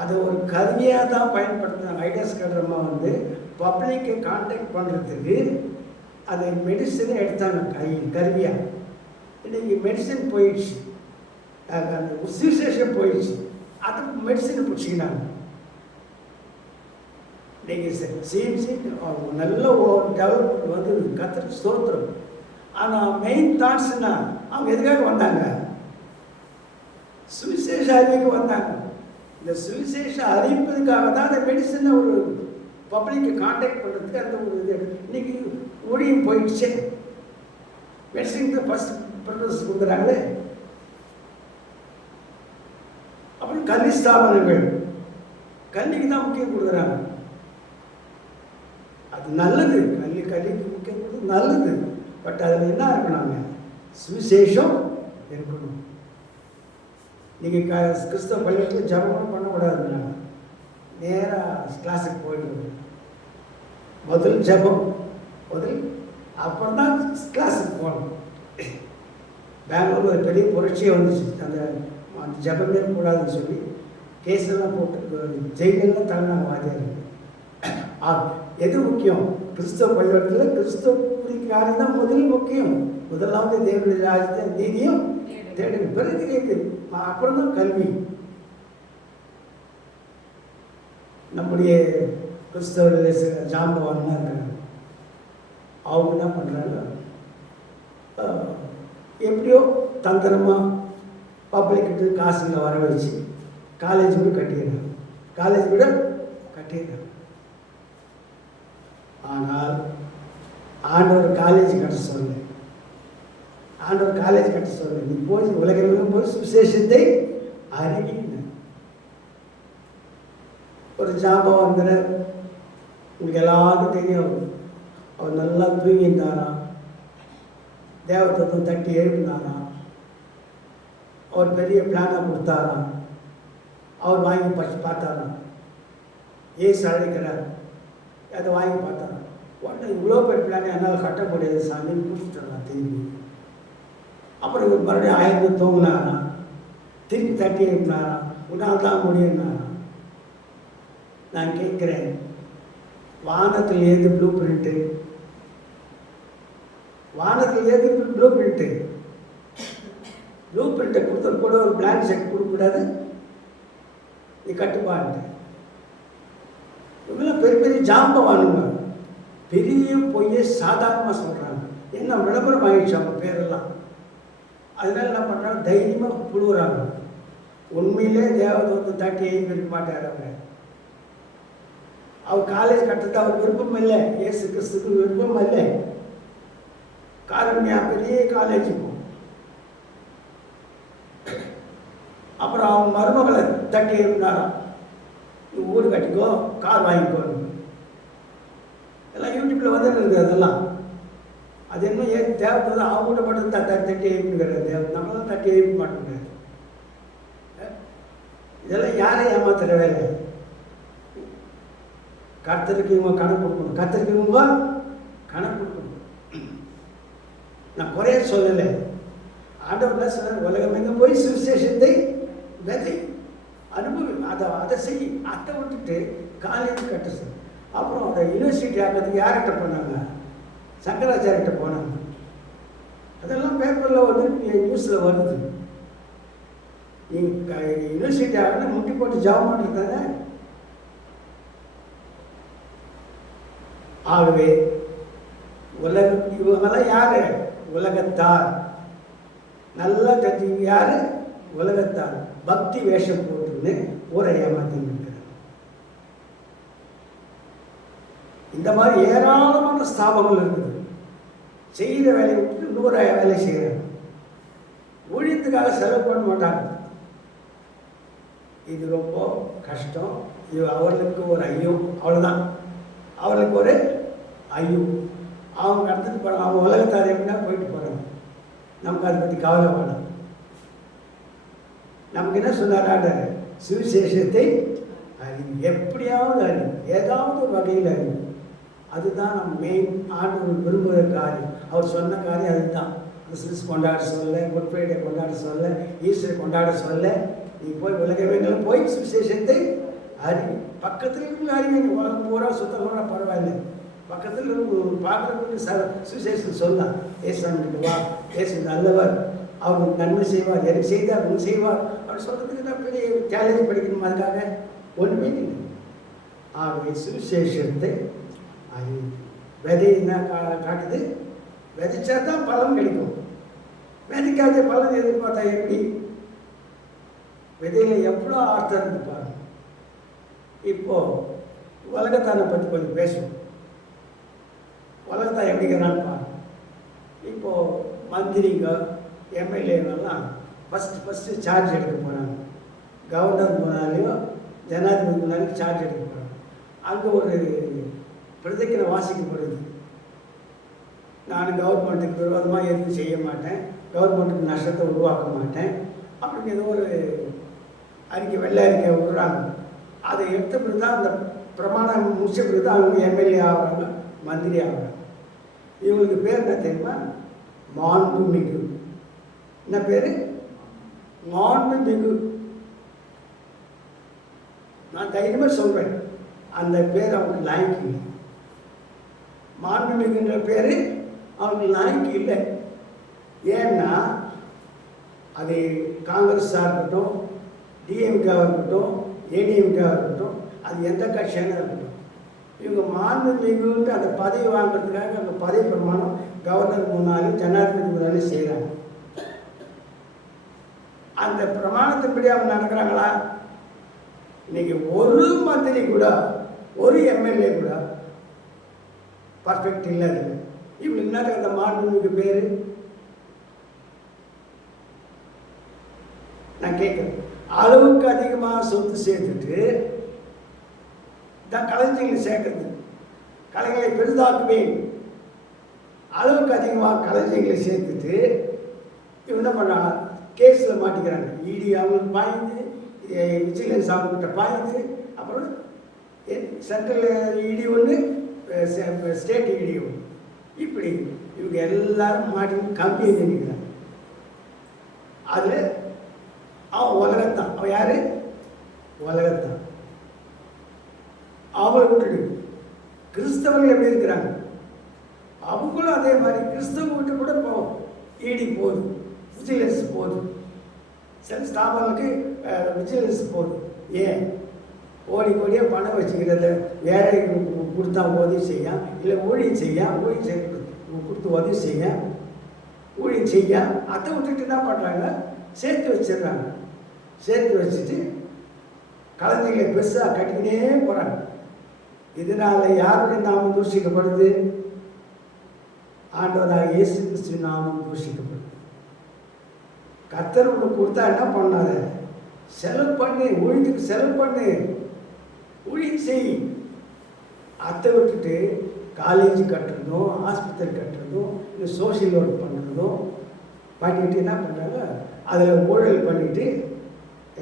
அதை ஒரு கருவியாக தான் பயன்படுத்தினாங்க. ஐடியாஸ் கட்டுறமா பப்ளிக்கை கான்டாக்ட் பண்ணுறதுக்கு அதை மெடிசனை எடுத்தாங்க கருவியாக. இன்றைக்கி மெடிசன் போயிடுச்சு, அந்த சுவிசேஷம் போயிடுச்சு, அது மெடிசனை பிடிச்சிக்கினாங்க. நீங்கள் சிஎம்சி நல்ல டெவலப்மெண்ட் வந்து கற்றுட்டு ஸ்தோத்திரம். ஆனால் மெயின் தாட்ஸ்னா அவங்க எதுக்காக வந்தாங்க? சுவிசேஷ அறிவிக்க வந்தாங்க. இந்த சுவிசேஷ அறிவிப்பதுக்காக தான் அந்த மெடிசனை ஒரு பப்ளிக்கை கான்டாக்ட் பண்ணுறதுக்கு அந்த ஒரு இது. இன்னைக்கு ஊழியம் போயிடுச்சு. மெடிசனுக்கு தான் ஃபஸ்ட் ப்ரிஃபரன்ஸ் கொடுக்குறாங்களே. அப்புறம் கல்வி ஸ்தாபனங்கள், கல்விக்கு தான் முக்கியம் கொடுக்குறாங்க. அது நல்லது, கல்விக்கு முக்கியம் கொடுக்குறது நல்லது. பட் அதில் என்ன இருக்கணுங்க? சுவிசேஷம் இருக்கணும். நீங்கள் கிறிஸ்தவ பள்ளியில் ஜபம் பண்ணக்கூடாதுங்க. நேராக கிளாஸுக்கு போயிடுவோம். முதல் ஜபம் அப்புறம் தான் கிளாஸுக்கு போகணும். பெங்களூரில் ஒரு பெரிய புரட்சியே வந்துச்சு. அந்த ஜபமே கூடாதுன்னு சொல்லி கேஸெல்லாம் போட்டு ஜெயிலெல்லாம் தள்ளினாங்க வாத்தியார். எது முக்கியம்? கிறிஸ்தவ பள்ளிக்கூடத்தில் கிறிஸ்தவ புரிக்காரன் தான் முதல் முக்கியம். முதலாவது தேவனுடைய ராஜ்யத்தை நீதியும் தேடு, பிறகு கேட்குது, அப்புறம் தான் கல்வி. நம்முடைய கிறிஸ்தவர்கள் ஜாம்பவான்லாம் இருக்காங்க. அவங்க என்ன பண்ணுறாங்க, எப்படியோ தந்திரமாக பப்ளிக்கிட்டு காசுங்களை வர வச்சு காலேஜ் கூட கட்டிடுறாங்க. ஆனால் ஆண்டவர் காலேஜ் கட்ட சொல்ல, நீ போய் உலகம் போய் சுவிசேஷத்தை அறிவிங்க. ஒரு ஜாபம் வந்துடுற, உங்களுக்கு எல்லாருக்கும் தெரியும். அவர் நல்லா தூங்கியிருந்தாராம், தேவதத்துவம் தட்டி எழுப்பினாராம், அவர் பெரிய பிளானாக கொடுத்தாராம், அவர் வாங்கி பார்த்தாராம். ஏசு அழைக்கிறார், அதை வாங்கி பார்த்தாராம். உடனே இவ்வளோ பெரிய பிளானே என்னால் கட்ட முடியாது சாமின்னு கொடுத்துட்டாராம் திரும்பி. அப்புறம் இவர் மறுபடியும் ஆயிரத்து தூங்கினாராம், திருப்பி தட்டி எழுப்பினாராம், உன்னால் தான் முடியும்னாராம். நான் கேட்குறேன், வானத்தில் ஏது ப்ளூ பிரிண்ட்டு? ப்ளூ பிரிண்ட்டை கொடுத்தது கூட ஒரு பிளான் செக் கொடுக்கக்கூடாது, நீ கட்டுப்பான்ட்டு. இவங்களாம் பெரிய பெரிய ஜாம்பவானுங்க, பெரிய பொய்யை சாதாரணமாக சொல்கிறாங்க. என்ன விளம்பரம் ஆகிடுச்சு அவங்க பேரெல்லாம். அதனால என்ன பண்ணுறாங்க, தைரியமாக புழுவுறாங்க. உண்மையிலே தேவதூதத்தை தாட்டி எழுப்பியிருக்க மாட்டார். அவர் காலேஜ் கட்டுறது அவர் விருப்பம் இல்லை, இயேசு கிறிஸ்துக்கு விருப்பம் இல்லை. காரண்யா பெரிய காலேஜ் இருக்கும். அப்புறம் அவங்க மருமகளை தட்டி எழுப்பினாராம், நீ ஊர் கட்டிக்கோ, கார் வாங்கிக்கோ. எல்லாம் யூடியூப்பில் வந்துட்டு இருக்குது. அதெல்லாம் அது என்ன தேவத்தை அவங்க கூட மட்டும் தட்டி எழுப்பிக்கிறார். நம்மளாம் தட்டி எழுப்ப மாட்டோங்க. இதெல்லாம் யாரையும் ஏமாத்துற வேலை. கர்த்தருக்கு இவங்க கணக்கு கொடுக்கணும், நான் குறைய சொல்லலை. ஆண்டவர் சொல்ல, உலகம் எங்கே போய் சுவிசேஷத்தை விதை அனுபவி, அதை செய். அதை விட்டுட்டு காலேஜ் கட்ட சொல்லு. அப்புறம் அதை யூனிவர்சிட்டி ஆகிறதுக்கு யார்கிட்ட போனாங்க? சங்கராச்சாரிட்ட போனாங்க. அதெல்லாம் பேப்பரில் வந்து நியூஸில் வருது. நீங்கள் யூனிவர்சிட்டி ஆகணும் முட்டி போட்டு ஜாப் பண்ணிருந்தாங்க. ஆகவே இவங்கெல்லாம் யார்? உலகத்தார். நல்லா தெரிஞ்சு யார்? உலகத்தார். பக்தி வேஷம் போட்டுன்னு ஊரை ஏமாத்தின்னு இருக்கிறாங்க. இந்த மாதிரி ஏராளமான ஸ்தாபங்கள் இருக்குது. செய்கிற வேலையை விட்டு இன்னொரு வேலை செய்கிறாங்க. ஊழியத்துக்காக செலவு பண்ண மாட்டாங்க. இது ரொம்ப கஷ்டம். இது அவர்களுக்கு ஒரு ஐயம், அவ்வளோதான். அவர்களுக்கு ஒரு ஐயம். அவங்க கடந்துட்டு போகிறாங்க. அவங்க உலகத்தார் எப்படின்னா போயிட்டு போகிறாங்க. நமக்கு அதை பற்றி கவலை வேணும். நமக்கு என்ன சொன்னார்? சுவிசேஷத்தை அறிவு, எப்படியாவது அறிவு, ஏதாவது ஒரு வகையில் அறிவு. அதுதான் நம்ம மெயின் ஆண்டவர் விரும்புகிற காரியம். அவர் சொன்ன காரியம் அதுதான். கிறிஸ்மஸ் கொண்டாட சொல்ல, குட் ஃப்ரைடே கொண்டாட சொல்ல, ஈஸ்டர் கொண்டாட சொல்ல, நீ போய் உலகமெங்கிலும் போய் சுவிசேஷத்தை அறிவு. பக்கத்தில் இருக்கிற அறிவு. நீ உலகம் பூரா சுத்தம் கூட பரவாயில்லை. பக்கத்தில் பார்க்குறவங்களுக்கு சுவிசேஷம் சொல்லலாம். ஏசுவாங்க வா, ஏசு நல்லவர், அவர் நன்மை செய்வார், எனக்கு செய்தார், உன் செய்வார் அவர் சொல்கிறதுக்கு நான் பெரிய சேலஞ்ச் படிக்கணும். அதுக்காக ஒன்றுமே இல்லை. ஆகவே சுவிசேஷத்தை அறிவு. விதை என்ன காட்டுது? விதைச்சா தான் பலன் கிடைக்கும். விதைக்காத பலன் எதிர்பார்த்தா எப்படி? விதையில் எவ்வளோ அர்த்தம் இருப்பாங்க. இப்போது உலகத்தானை பற்றி கொஞ்சம் பேசுவோம். உலகத்தான் எப்படிங்கிறான்னு பாருங்க. இப்போது மந்திரிங்க, எம்எல்ஏங்கெல்லாம் ஃபஸ்ட்டு சார்ஜ் எடுக்க போகிறாங்க. கவர்னர் முன்னாலேயோ ஜனாதிபதி முன்னாலேயும் சார்ஜ் எடுக்க போகிறாங்க. அங்கே ஒரு பிரதிக்கனை வாசிக்கப்படுது. நான் கவர்மெண்ட்டுக்கு விரோதமாக எதுவும் செய்ய மாட்டேன், கவர்மெண்ட்டுக்கு நஷ்டத்தை உருவாக்க மாட்டேன் அப்படிங்கிற ஒரு அறிக்கை, வெள்ளை அறிக்கை விடுறாங்க. அதை எடுத்த பிறகு தான் அந்த பிரமாணம் முடிச்ச பிறகு தான் அவங்க எம்எல்ஏ ஆகிறாங்க, மந்திரி ஆகிறாங்க. இவங்களுக்கு பேர் என்ன தெரியுமா? மாண்புமிகு. என்ன பேர்? மாண்புமிகு. நான் தைரியமாக சொல்கிறேன், அந்த பேர் அவங்களுக்கு லாய்க்கு இல்லை. மாண்புமிகுன்ற பேர் அவங்களுக்கு லாய்க்கு இல்லை. ஏன்னா அது காங்கிரஸாக இருக்கட்டும், டிஎம்கேவாக இருக்கட்டும், ஏடிஎம்கேவாக இருக்கட்டும், அது எந்த கட்சியாக இருக்கட்டும், இவங்க மாண்புமிகுன்ட்டு அந்த பதவி வாங்குறதுக்காக அந்த பதவி பிரமாணம் கவர்னர் முன்னாலும் ஜனாதிபதி முன்னாலும் செய்கிறாங்க. அந்த பிரமாணத்தின்படி அவங்க நடக்கிறாங்களா? இன்னைக்கு ஒரு மந்திரி கூட, ஒரு எம்எல்ஏ கூட பர்ஃபெக்ட் இல்லை. அது இவங்க என்ன அந்த மாண்புமிகு பேர்? நான் கேட்குறேன். அளவுக்கு அதிகமாக சொத்து சேர்த்துட்டு தான் கலைஞர்களை சேர்க்கறது. கலைஞர்களை பெரிதாக்குவேன், அளவுக்கு அதிகமாக கலைஞர்களை சேர்த்துட்டு இவங்க என்ன பண்ணாங்க? கேஸில் மாட்டிக்கிறாங்க. இடி அவங்களுக்கு பாயுது, விஜிலன்ஸ் அவங்ககிட்ட பாயுது, அப்புறம் சென்ட்ரல் இடி ஒன்று, ஸ்டேட் இடி ஒன்று. இப்படி இவங்க எல்லாரும் மாட்டி கம்பி நினைக்கிறாங்க. அதில் அவன் உலகத்தான். அவன் யார்? உலகத்தான். அவங்களை விட்டுட்டு கிறிஸ்தவர்கள் எப்படி இருக்கிறாங்க? அவங்களும் அதே மாதிரி கிறிஸ்தவ விட்டு கூட போகும். இடி போகுது, விஜிலன்ஸ் போகுது, சில ஸ்தாபனங்களுக்கு விஜிலன்ஸ் போகுது. ஏன்? கோடி கோடியாக பணம் வச்சுக்கிறத ஏழைகளுக்கு கொடுத்தா உதவி செய்ய, இல்லை ஊழியம் செய்ய, ஊழியம் செய்ய கொடுத்து உதவி செய்ய, ஊழியம் செய்ய, அதை விட்டுட்டு என்ன பண்ணுறாங்க? சேர்த்து வச்சிடுறாங்க. சேர்த்து வச்சுட்டு கலைஞர்களை பெருசாக கட்டிக்கினே போகிறாங்க. இதனால் யாருடைய நாமம் தூஷிக்கப்படுது? ஆண்டவராக இயேசு கிறிஸ்து நாமம் தூஷிக்கப்படுது. கர்த்தர் உனக்கு கொடுத்தா என்ன பண்ணாத? செலவு பண்ணு, ஊழியத்துக்கு செலவு பண்ணு, ஊழியம் செய். அதை விட்டுட்டு காலேஜ் கட்டுறதும், ஆஸ்பத்திரி கட்டுறதும், இல்லை சோஷியல் ஒர்க் பண்ணுறதும் பண்ணிட்டு என்ன பண்ணுறாங்க? அதில் ஊழல் பண்ணிட்டு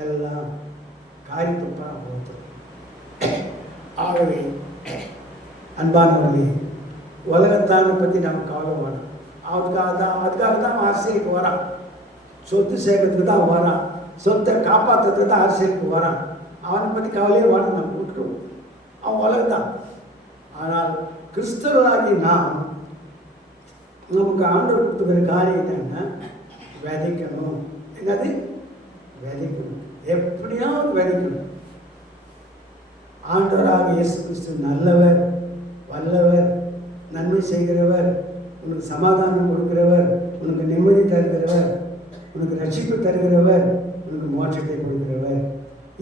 எல்லாம் காரியத்துப்பாக போகிறது. ஆகவே அன்பானவர்களே, உலகத்தானை பற்றி நம்ம கவலை வேணும். அதுக்காக தான் அரசியலுக்கு வரான். சொத்து சேர்க்கறதுக்கு தான் வரான். சொத்தை காப்பாற்றுறதுக்கு தான் அரசியலுக்கு வரான். அவனை பற்றி கவலையே வேணும், நம்ம விட்டுருவோம். அவன் உலகத்தான். ஆனால் கிறிஸ்தவர்களாகி நாம், நமக்கு ஆண்டவர் கொடுத்துக்கிற காரியம் என்னன்னா, விதைக்கணும். என்னது? விதைக்கணும். எப்படியாவது விதைக்கணும். ஆண்டவராக இயேசு கிறிஸ்து நல்லவர், வல்லவர், நன்மை செய்கிறவர், உனக்கு சமாதானம் கொடுக்கிறவர், உனக்கு நிம்மதி தருகிறவர், உனக்கு ரட்சிப்பு தருகிறவர், உனக்கு மோட்சத்தை கொடுக்குறவர்.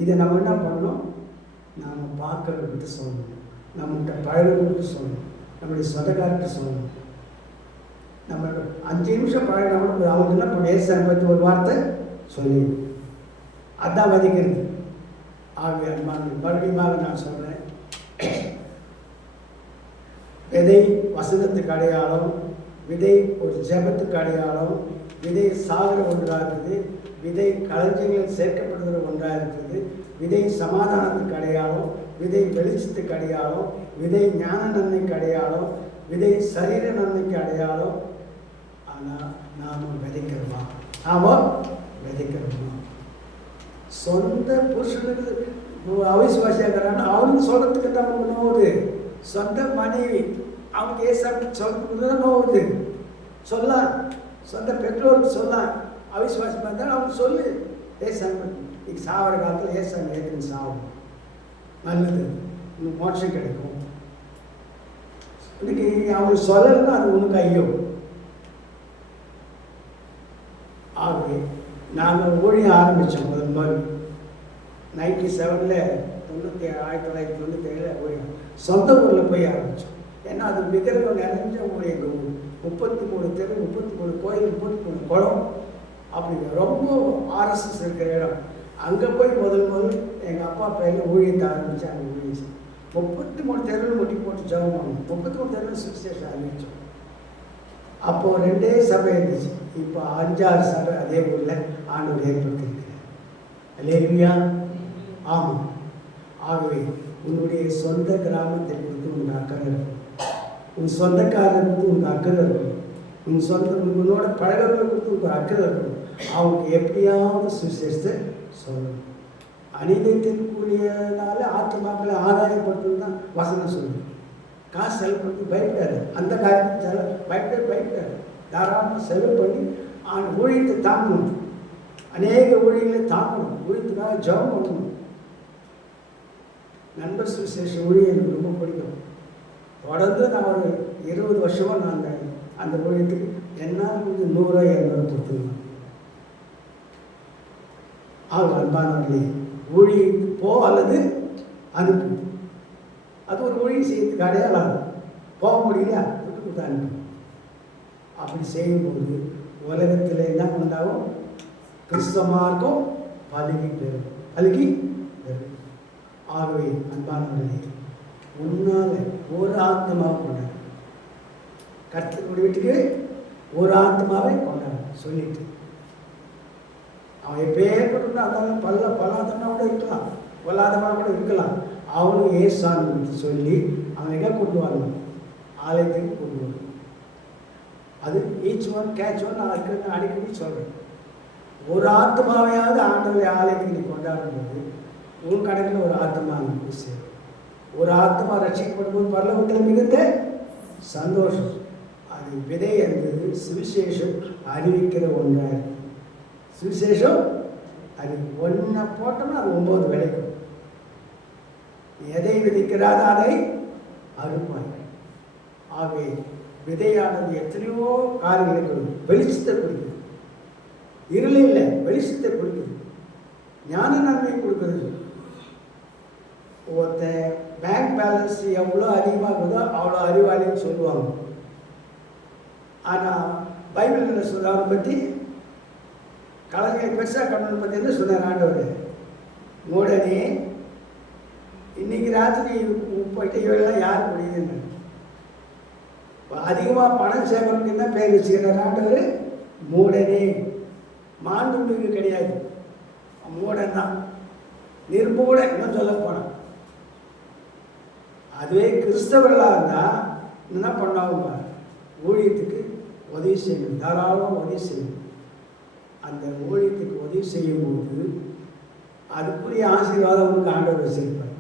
இதை நம்ம என்ன பண்ணணும்? நாம் பார்க்கறவர்கிட்ட சொல்லணும், நம்மகிட்ட பழகிறவர்கிட்ட சொல்லணும், நம்முடைய சொந்தக்காரர்கிட்ட சொல்லணும். நம்ம 5 நிமிஷம் பழகினா கூட அவங்க என்ன பண்ண ஏசாமி பற்றி ஒரு வார்த்தை சொல்லி அதான் மதிக்கிறது. ஆகிய மறுபடியும் நான் சொல்கிறேன், விதை வசனத்துக்கு அடையாளம், விதை ஒரு ஜெபத்துக்கு அடையாளம், விதை சாகிற ஒன்றாக இருக்குது, விதை களஞ்சியங்களில் சேர்க்கப்படுகிற ஒன்றாக இருக்குது, விதை சமாதானத்துக்கு அடையாளம், விதை வெளிச்சத்துக்கு அடையாளம், விதை ஞான நன்மைக்கு அடையாளம், விதை சரீர நன்மைக்கு அடையாளம். ஆனால் நாம் விதைக்கிறோமா? விதைக்கிறோமா? சொந்த புருஷனுக்கு அவிசுவாசியாகிறான்னு அவனுக்கு சொல்கிறதுக்கு தான் நமக்கு நோவுது. சொந்த மனைவி அவனுக்கு ஏசாமி சொல்றதுக்கு தான் நோவுது. சொல்லலாம், சொந்த பெற்றோருக்கு சொல்லலாம், அவிசுவாசமாக இருந்தாலும் அவனுக்கு சொல்லு, ஏசாமி இன்னைக்கு சாவர காலத்தில் ஏசாமி ஏற்கனவே சாவும், நல்லது, உனக்கு மோட்சம் கிடைக்கும். இன்னைக்கு அவனுக்கு சொல்லலைன்னா அது உனக்கு ஐயோ. ஆகவே நாங்கள் ஊழியம் ஆரம்பித்தோம் முதல் 97 1997 ஊழியம் சொந்த ஊரில் போய் ஆரம்பித்தோம். ஏன்னா அது விக்கிரகம் நிறைஞ்ச ஊழியங்க ஊர், 33 தெரு, 33 கோயில், 33 குளம், அப்படி ரொம்ப ஆர்எஸ்எஸ் இருக்கிற இடம். அங்கே போய் முதல் எங்கள் அப்பா பேரில் ஊழியத்தை ஆரம்பித்து அங்கே ஊழியம் 33 தெருவில் முட்டி போட்டு ஜெபம் பண்ணோம். 33 தெருவில் சுவிசேஷம் ஆரம்பித்தோம். அப்போது 2 சபை இருந்துச்சு, இப்போ 5-6 சபை அதே ஊரில் ஆண்டவர் ஏற்படுத்தியிருக்கிறார். அல்லேலூயா. ஆமாம். ஆகவே உன்னுடைய சொந்த கிராமத்தை குறித்து உனக்கு அக்கறை இருக்கும், உன் சொந்தக்காரரை குறித்து உனக்கு அக்கறை இருக்கும், உன்னோட பழகிறவர்களை குறித்து உனக்கு அக்கறை இருக்கும். அவங்களுக்கு எப்படியாவது சுவிசேஷத்தை சொல்லணும். அநீதித்திற்குரியனால ஆத்மாக்களை ஆதாயப்படுத்துன்னு தான் வசனம் சொல்லணும். காசு செலவு பண்ணி பயப்படாது, அந்த காரியத்தை பயப்படாது, தாராளமாக செலவு பண்ணி ஊழியத்தை தாங்கணும். அநேக ஊழியர்களை தாங்கணும், ஊழியத்துக்காக ஜெபம் பண்ணணும். நண்பர் சுவிசேஷ ஊழியம் எனக்கு ரொம்ப பிடிக்கும். தொடர்ந்து நான் ஒரு 20 வருஷமாக நான் அந்த ஊழியத்துக்கு என்னால் கொஞ்சம் 100-200 கொடுத்துருவேன். அன்பானவர்களே, ஊழியத்துக்கு போ அல்லது அனுப்பு, அது ஒரு ஊழியம் செய்யறதுக்கு அடையாளம். போக முடியலையா, விட்டு கொடுத்து அனுப்பு. அப்படி செய்யும்போது உலகத்தில் என்ன உண்டாகும்? கிறிஸ்தவ மார்க்கம் பலுகி பெறும். ஆகவே அன்பானவர்களே, உன்னால் ஒரு ஆத்மாவை கொண்டாடு, கர்த்தருடைய வீட்டுக்கு ஒரு ஆத்மாவை கொண்டாடு சொல்லிட்டு, அவன் எப்பேற்பட்டு அதான் பல்லாதவனா கூட இருக்கலாம், பொல்லாதவனா கூட இருக்கலாம், அவனும் ஏசான்னு சொல்லி அவன் எங்கே கொண்டு வரணும்? ஆலயத்துக்கு கொண்டு வரணும். அது ஈச் ஒன் கேட்ச் ஒன் நான் அடிக்கடி சொல்கிறேன். ஒரு ஆத்மாவையாவது ஆண்டவரை ஆலயத்துக்கு நீ கொண்டாடும்போது உன் கணக்கில் ஒரு ஆத்மா போய் சேரும். ஒரு ஆத்மா ரட்சிக்கப்படும்போது பரலோகத்தில் மிகுந்த சந்தோஷம். அது விதை என்பது சுவிசேஷம் அறிவிக்கிற ஒன்றாக இருக்கு. சுவிசேஷம் அது ஒன்றை போட்டோம்னா அது 9 விளைக்கும். எதை விதைக்கிறாத அதை அறுப்பாய். ஆகவே விதையானது எத்தனையோ காரியங்களை கொடுக்குது. வெளிச்சத்தை கொடுக்குது, இருளை இல்லை வெளிச்சத்தை கொடுக்குது, ஞான நன்மை கொடுக்குறது. ஒருத்தன் பேங்க் பேலன்ஸ் எவ்வளோ அதிகமாக இருக்குதோ அவ்வளோ அறிவாளின்னு சொல்லுவாங்க. ஆனால் பைபிளில் சொல்ல அவரை பற்றி கலைஞரை பெருசாக கண்ணனை பற்றி என்ன சொன்னார் ஆண்டவர்? மூடனே, இன்னைக்கு ராத்திரி போயிட்டு இவெல்லாம் யார் முடியுதுன்னு அதிகமாக பணம் சேர்க்கணுக்கு என்ன பேர் வச்சுக்கிறார் ஆண்டவர்? மூடனே. மாண்புமிகு கிடையாது, மூடன் தான், நிர்மூட என்ன சொல்ல போனான். அதுவே கிறிஸ்தவர்களாக இருந்தால் என்ன பண்ணாங்க? ஊழியத்துக்கு உதவி செய்யணும், தாராளமாக உதவி செய்யணும். அந்த ஊழியத்துக்கு உதவி செய்யும்போது அதுக்குரிய ஆசீர்வாதம் உங்களுக்கு ஆண்டவர் வச்சிருப்பார்.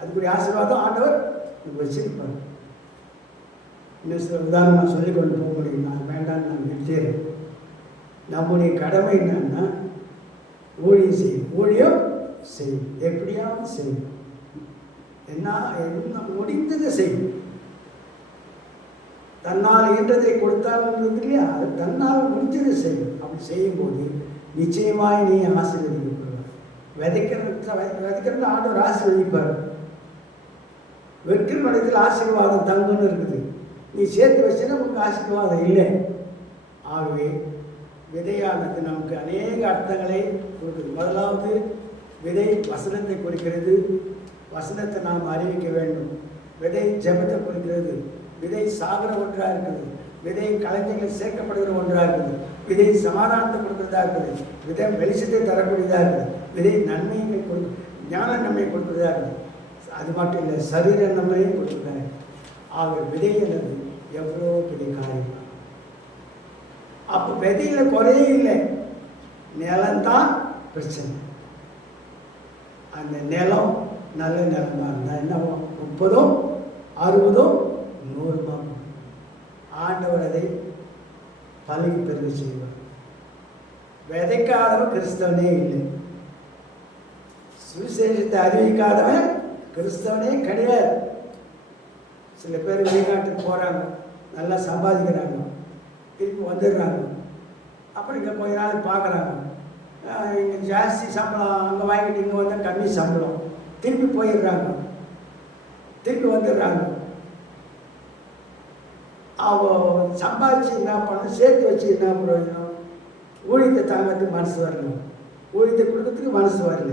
அதுக்குரிய ஆசீர்வாதம் ஆண்டவர் வச்சிருப்பார். இன்னும் சில உதாரணமாக சொல்லிக் கொண்டு போக முடியும், நான் வேண்டான்னு நான் நிறுத்திடுறேன். நம்முடைய கடமை என்னன்னா ஊழியம் செய்யும், ஊழியம் செய்யும், எப்படியாவது செய்யும், என்ன முடிந்ததை செய்யும். தன்னால் இயன்றதை கொடுத்தாலும் இல்லையா, அது தன்னால் முடிஞ்சதை செய்யும். அப்படி செய்யும்போது நிச்சயமாய் நீ ஆசீர்வதிக்கப்படும். விதைக்கிறது ஆண்டவர் ஆசீர்வதிப்பார். வெற்றின் இடத்தில் ஆசீர்வாதம் தங்குன்னு இருக்குது. நீ சேர்த்து வச்சுன்னா உங்களுக்கு ஆசீர்வாதம் இல்லை. ஆகவே விதையானது நமக்கு அநேக அர்த்தங்களை கொடுக்குது. முதலாவது விதை வசனத்தை குறிக்கிறது. வசனத்தை நாம் அறிவிக்க வேண்டும். விதை ஜெபத்தை குறிக்கிறது. விதை சாகர ஒன்றாக இருக்குது. விதை கலைஞர்கள் சேர்க்கப்படுகிற ஒன்றாக இருக்குது. விதை சமாதானத்தை கொடுக்குறதா இருக்குது. விதை வெளிச்சத்தை தரக்கூடியதாக இருக்குது. விதை நன்மையை ஞான நன்மையை கொடுக்குறதா இருக்குது. அது மட்டும் இல்லை, சரீர நன்மையை கொடுக்குறாங்க. ஆக விதை என்னது எவ்வளோ பெரிய காரியம். அப்போ விதையில் குறையே இல்லை, நிலம்தான் பிரச்சனை. அந்த நிலம் நல்ல நிலமாக இருந்தால் என்ன 30, 60, 100 ஆண்டவர் அதை பலகி பெருக செய்வார். விதைக்காதவன் கிறிஸ்தவனே இல்லை. சுவிசேஷத்தை அறிவிக்காதவன் கிறிஸ்தவனே கிடையாது. சில பேர் வெளிநாட்டுக்கு போகிறாங்க, நல்லா சம்பாதிக்கிறாங்க, திருப்பி வந்துடுறாங்க. அப்புறம் இங்கே கொஞ்ச நாள் பார்க்குறாங்க, இங்கே ஜாஸ்தி சம்பளம் அங்கே வாங்கிட்டு இங்கே வந்தால் கம்மி சம்பளம், திருப்பி போயிடுறாங்க, திருப்பி வந்துடுறாங்க. அவன் சம்பாதிச்சு என்ன பண்ண, சேர்த்து வச்சு என்ன பிரயோஜனம்? ஊழியத்தை தாங்கிறதுக்கு மனசு வரணும், ஊழியத்தை கொடுக்கறதுக்கு மனசு வரல.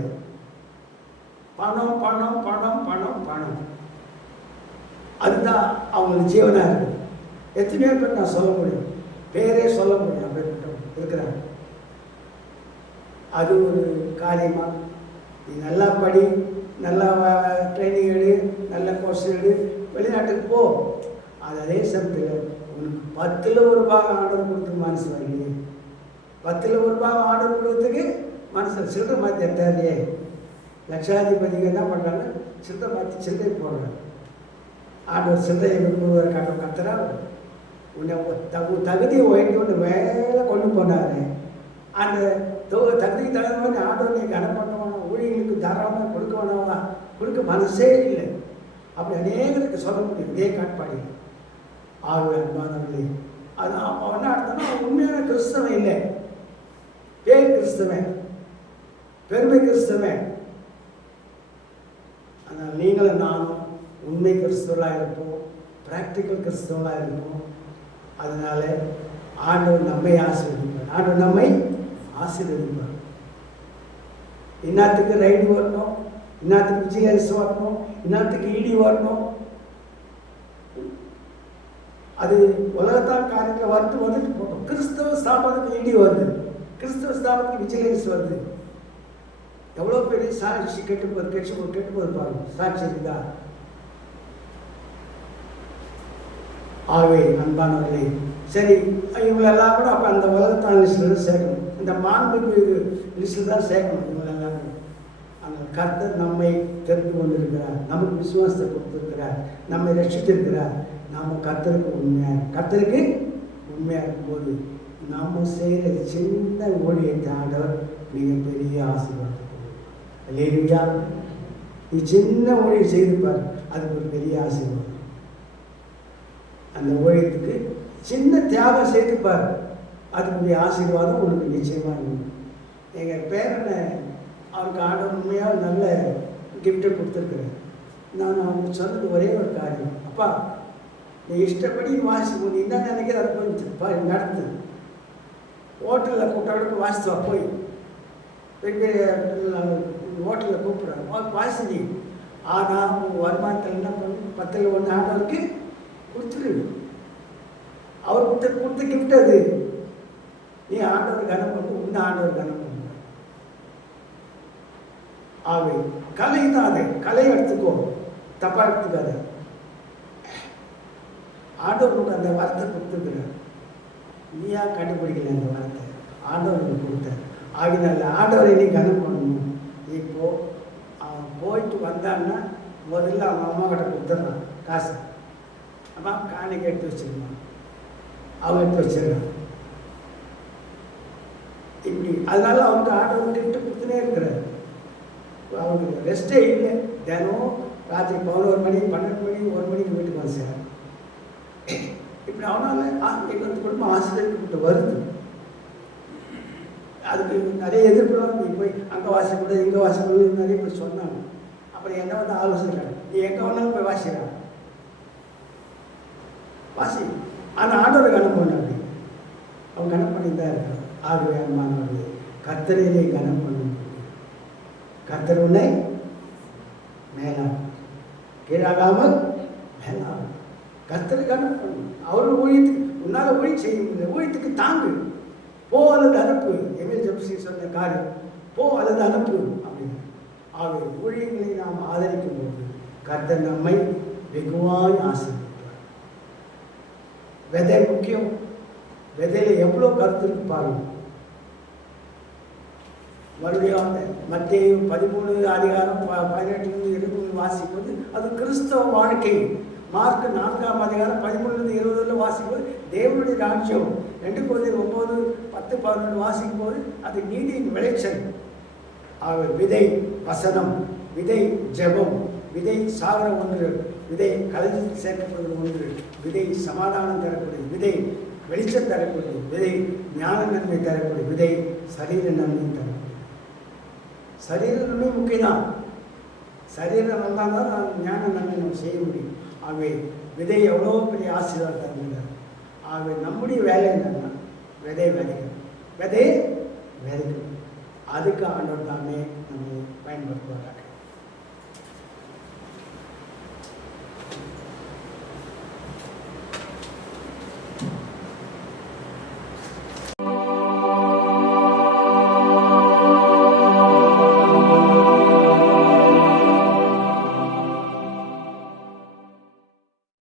பணம் பணம் பணம் பணம் பணம், அதுதான் அவங்களுக்கு ஜீவனாக இருக்குது. எத்தனையோ பேர் நான் சொல்ல முடியும், பேரே சொல்ல முடியும், அப்படிப்பட்ட இருக்கிறாங்க. அது ஒரு காரியமாக நீ நல்லா படி, நல்லா ட்ரைனிங் எடு, நல்ல கோர்ஸ் எடு, வெளிநாட்டுக்கு போ. அது அதே சமயத்தில் உனக்கு 10ல் 1 பாகம் ஆர்டர் கொடுத்து மனசு வரலையே, 10ல் 1 பாகம் ஆர்டர் கொடுத்ததுக்கு மனசு சில்லறை மாற்றி எட்டாரியே. லட்சாதிபதிகள் என்ன பண்ணுறாங்க, சில்லறை மாற்றி சில்லறை போடுறாங்க. ஆண்டவர் சில்லறை கொடுக்குற கத்துறா உன்னை தகுதியை ஒயிட்டு ஒன்று மேலே கொண்டு போனார். அந்த தகுதிக்கு தகுந்த மாதிரி ஆண்டவர் நீ கனம் பண்ணுவானா, ஊழியர்களுக்கு தாராளமாக கொடுக்க வேணாமா, கொடுக்க மனசே இல்லை. அப்படி அநேகருக்கு சொல்ல முடியும் இதே காட்பாடியில். ஆகவே அன்பானவர்களே, அது அவன் என்ன அர்த்தம்னா உண்மையான கிறிஸ்தவன் இல்லை, பேர் கிறிஸ்தவன், பெருமை கிறிஸ்தவன். ஆனால் நீங்களும் நானும் உண்மை கிறிஸ்தவர்களாக இருப்போம், ப்ராக்டிக்கல் கிறிஸ்தவர்களாக இருப்போம். அதனால ஆண்டவர் நம்மை ஆசீர்வதிப்பார், ஆண்டவர் நம்மை ஆசீர்வதிப்பார். இன்னத்துக்கு ரைடு வரணும், இன்னத்துக்கு விஜிலன்ஸ் வரணும், இன்னத்துக்கு இடி வரணும். அது உலகத்தான் காரியத்தில் வந்துட்டு போட்டோம். கிறிஸ்தவ ஸ்தாபனத்துக்கு இடி வருது, கிறிஸ்தவ ஸ்தாபனத்துக்கு விஜிலன்ஸ் வருது. எவ்வளோ பெரிய சாட்சி கெட்டு போது பாருங்க, சாட்சி இருக்குதா? ஆகவே அன்பானவர்களே, சரி இவங்களெல்லாம் கூட அப்போ அந்த உலகத்தான் லிஸ்ட்டில் தான் சேர்க்கணும், இந்த மாண்புக்கு லிஸ்ட்டில் தான் சேர்க்கணும் இவங்களெல்லாம். அந்த கர்த்தர் நம்மை தெரிந்து கொண்டிருக்கிறார், நமக்கு விசுவாசத்தை கொடுத்துருக்கிறார், நம்மை ரட்சித்திருக்கிறார். நாம் கர்த்தருக்கு உண்மையாக இருக்கும்போது நம்ம செய்கிற சின்ன ஊழியத்தை ஆண்டவர் மிகப்பெரிய ஆசீர்வாதம். இல்லையா? நீ சின்ன ஊழியம் செய்திருப்பார், அதுக்கு ஒரு பெரிய ஆசீர்வாதம். அந்த ஊழியத்துக்கு சின்ன தியாகம் செய்திருப்பார், அதுக்குரிய ஆசீர்வாதம் உனக்கு நிச்சயமாக இருக்கும். எங்கள் பேரனை அவருக்கு ஆண்டவர் உண்மையாக நல்ல கிஃப்டை கொடுத்துருக்குறேன். நான் அவங்களுக்கு சொன்னது ஒரே ஒரு காரியம், அப்பா நீ இஷ்டப்படி வாசிப்போ, நீ என்ன நினைக்கிற அதை போய் நடத்து. ஹோட்டலில் கூட்டாளுக்கு வாசித்தா போய் பெரிய ஹோட்டலில் கூப்பிட்றாங்க வாசி. ஆனால் உங்கள் வருமானத்தில் என்ன பண்ணு, 10ல் 1 ஆண்டவருக்கு கொடுத்துரு. அவர் கொடுத்த கிஃப்ட் அது. நீ ஆண்டவர் கனம் பண்ணு, இன்னும் ஆண்டவர் கனம் பண்ணு. ஆகவே கலை தான் அது, கலை எடுத்துக்கோ, தப்பாக எடுத்துக்காத. ஆண்டவருக்கு அந்த வார்த்தை கொடுத்துருக்குறார், நீயா கண்டுபிடிக்கல அந்த வார்த்தை, ஆண்டவருக்கு கொடுத்தார். ஆகினால ஆண்டவரை நீ கனம் பண்ணணும். இப்போது அவன் போயிட்டு வந்தான்னா முதல்ல அவன் அம்மா கிட்ட கொடுத்துட்றான் காசு. அம்மா காணிக்கை எடுத்து வச்சிருக்கான், அவன் எடுத்து வச்சிருக்கான். இப்படி அதனால அவனுக்கு ஆண்டவர் கிஃப்ட் கொடுத்துனே இருக்கிறார். அவனுக்கு ரெஸ்ட்டே இல்லை. தினம் ராத்திரி 11 மணி 12 மணி 1 மணிக்கு வீட்டுக்கு வந்து சார். இப்படி அவனால் எங்களுக்கு குடும்பம் ஆசிரியர்கிட்ட வருது. அதுக்கு அதுக்கு நிறைய எதிர்ப்புலாம் நீ போய் அங்கே வாசிக்கூடாது இங்கே வாசிக்கூடாது நிறைய பேர் சொன்னாங்க. அப்புறம் என்ன வந்து ஆலோசனை நீ எங்கே வேணாலும் போய் வாசிக்கிறான் வாசி. ஆனால் ஆண்டோரை கனம் பண்ண அப்படி அவங்க கனம் பண்ணி தான் இருக்காங்க. ஆகவே அம்மானவர்களே, கர்த்தரிலே கனம் பண்ணும் கர்த்தர் உன்னை மேலாம் கீழாகாமல் மேலாம். கர்த்தரை கனம் பண்ணும். அவர் ஊழியத்துக்கு உன்னால் ஊழி செய்ய முடியல, ஊழியத்துக்கு தாங்கு, போ அல்லது அனுப்பு. எமில் ஜெப்சி சொன்ன காரியம், போ அல்லது அனுப்பு அப்படின்னு. ஆகவே ஊழியர்களை நாம் ஆதரிக்கும் போது கர்த்தர் நம்மை வெகுவாய் ஆசீர்வதிப்பார். விதை முக்கியம். விதையில எவ்வளோ கருத்து இருக்கு பாருங்க. மறுபடியும் அந்த மத்திய 13 அதிகாரம் 18-20 வாசிப்பது அது கிறிஸ்தவ வாழ்க்கை. மார்க் 4 அதிகாரம் 13-20 வாசிக்கும்போது தேவனுடைய ராஜ்யம். 2 Corinthians 9-10-11 வாசிக்கும் போது அது நீதியின் விளைச்சல். ஆக விதை வசனம், விதை ஜெபம், விதை சாகர ஒன்று, விதை கலைஞர் சேர்க்கப்படுவது ஒன்று, விதை சமாதானம் தரக்கூடிய, விதை வெளிச்சம் தரக்கூடிய, விதை ஞான நன்மை தரக்கூடிய, விதை சரீர நன்மை தரக்கூடிய. சரீர நன்மை முக்கியம்தான். சரீரம் வந்தால் தான் ஞான நன்மை நம்ம செய்ய முடியும். ஆகவே விதை எவ்வளோ பெரிய ஆசீர்வாதம் தருகிறார். ஆகவே நம்முடைய வேலை என்னன்னா விதை விதைக்கணும், விதையை விதைக்கணும். அதுக்கு ஆண்டவர் தாமே நம்மை பயன்படுத்துவார்.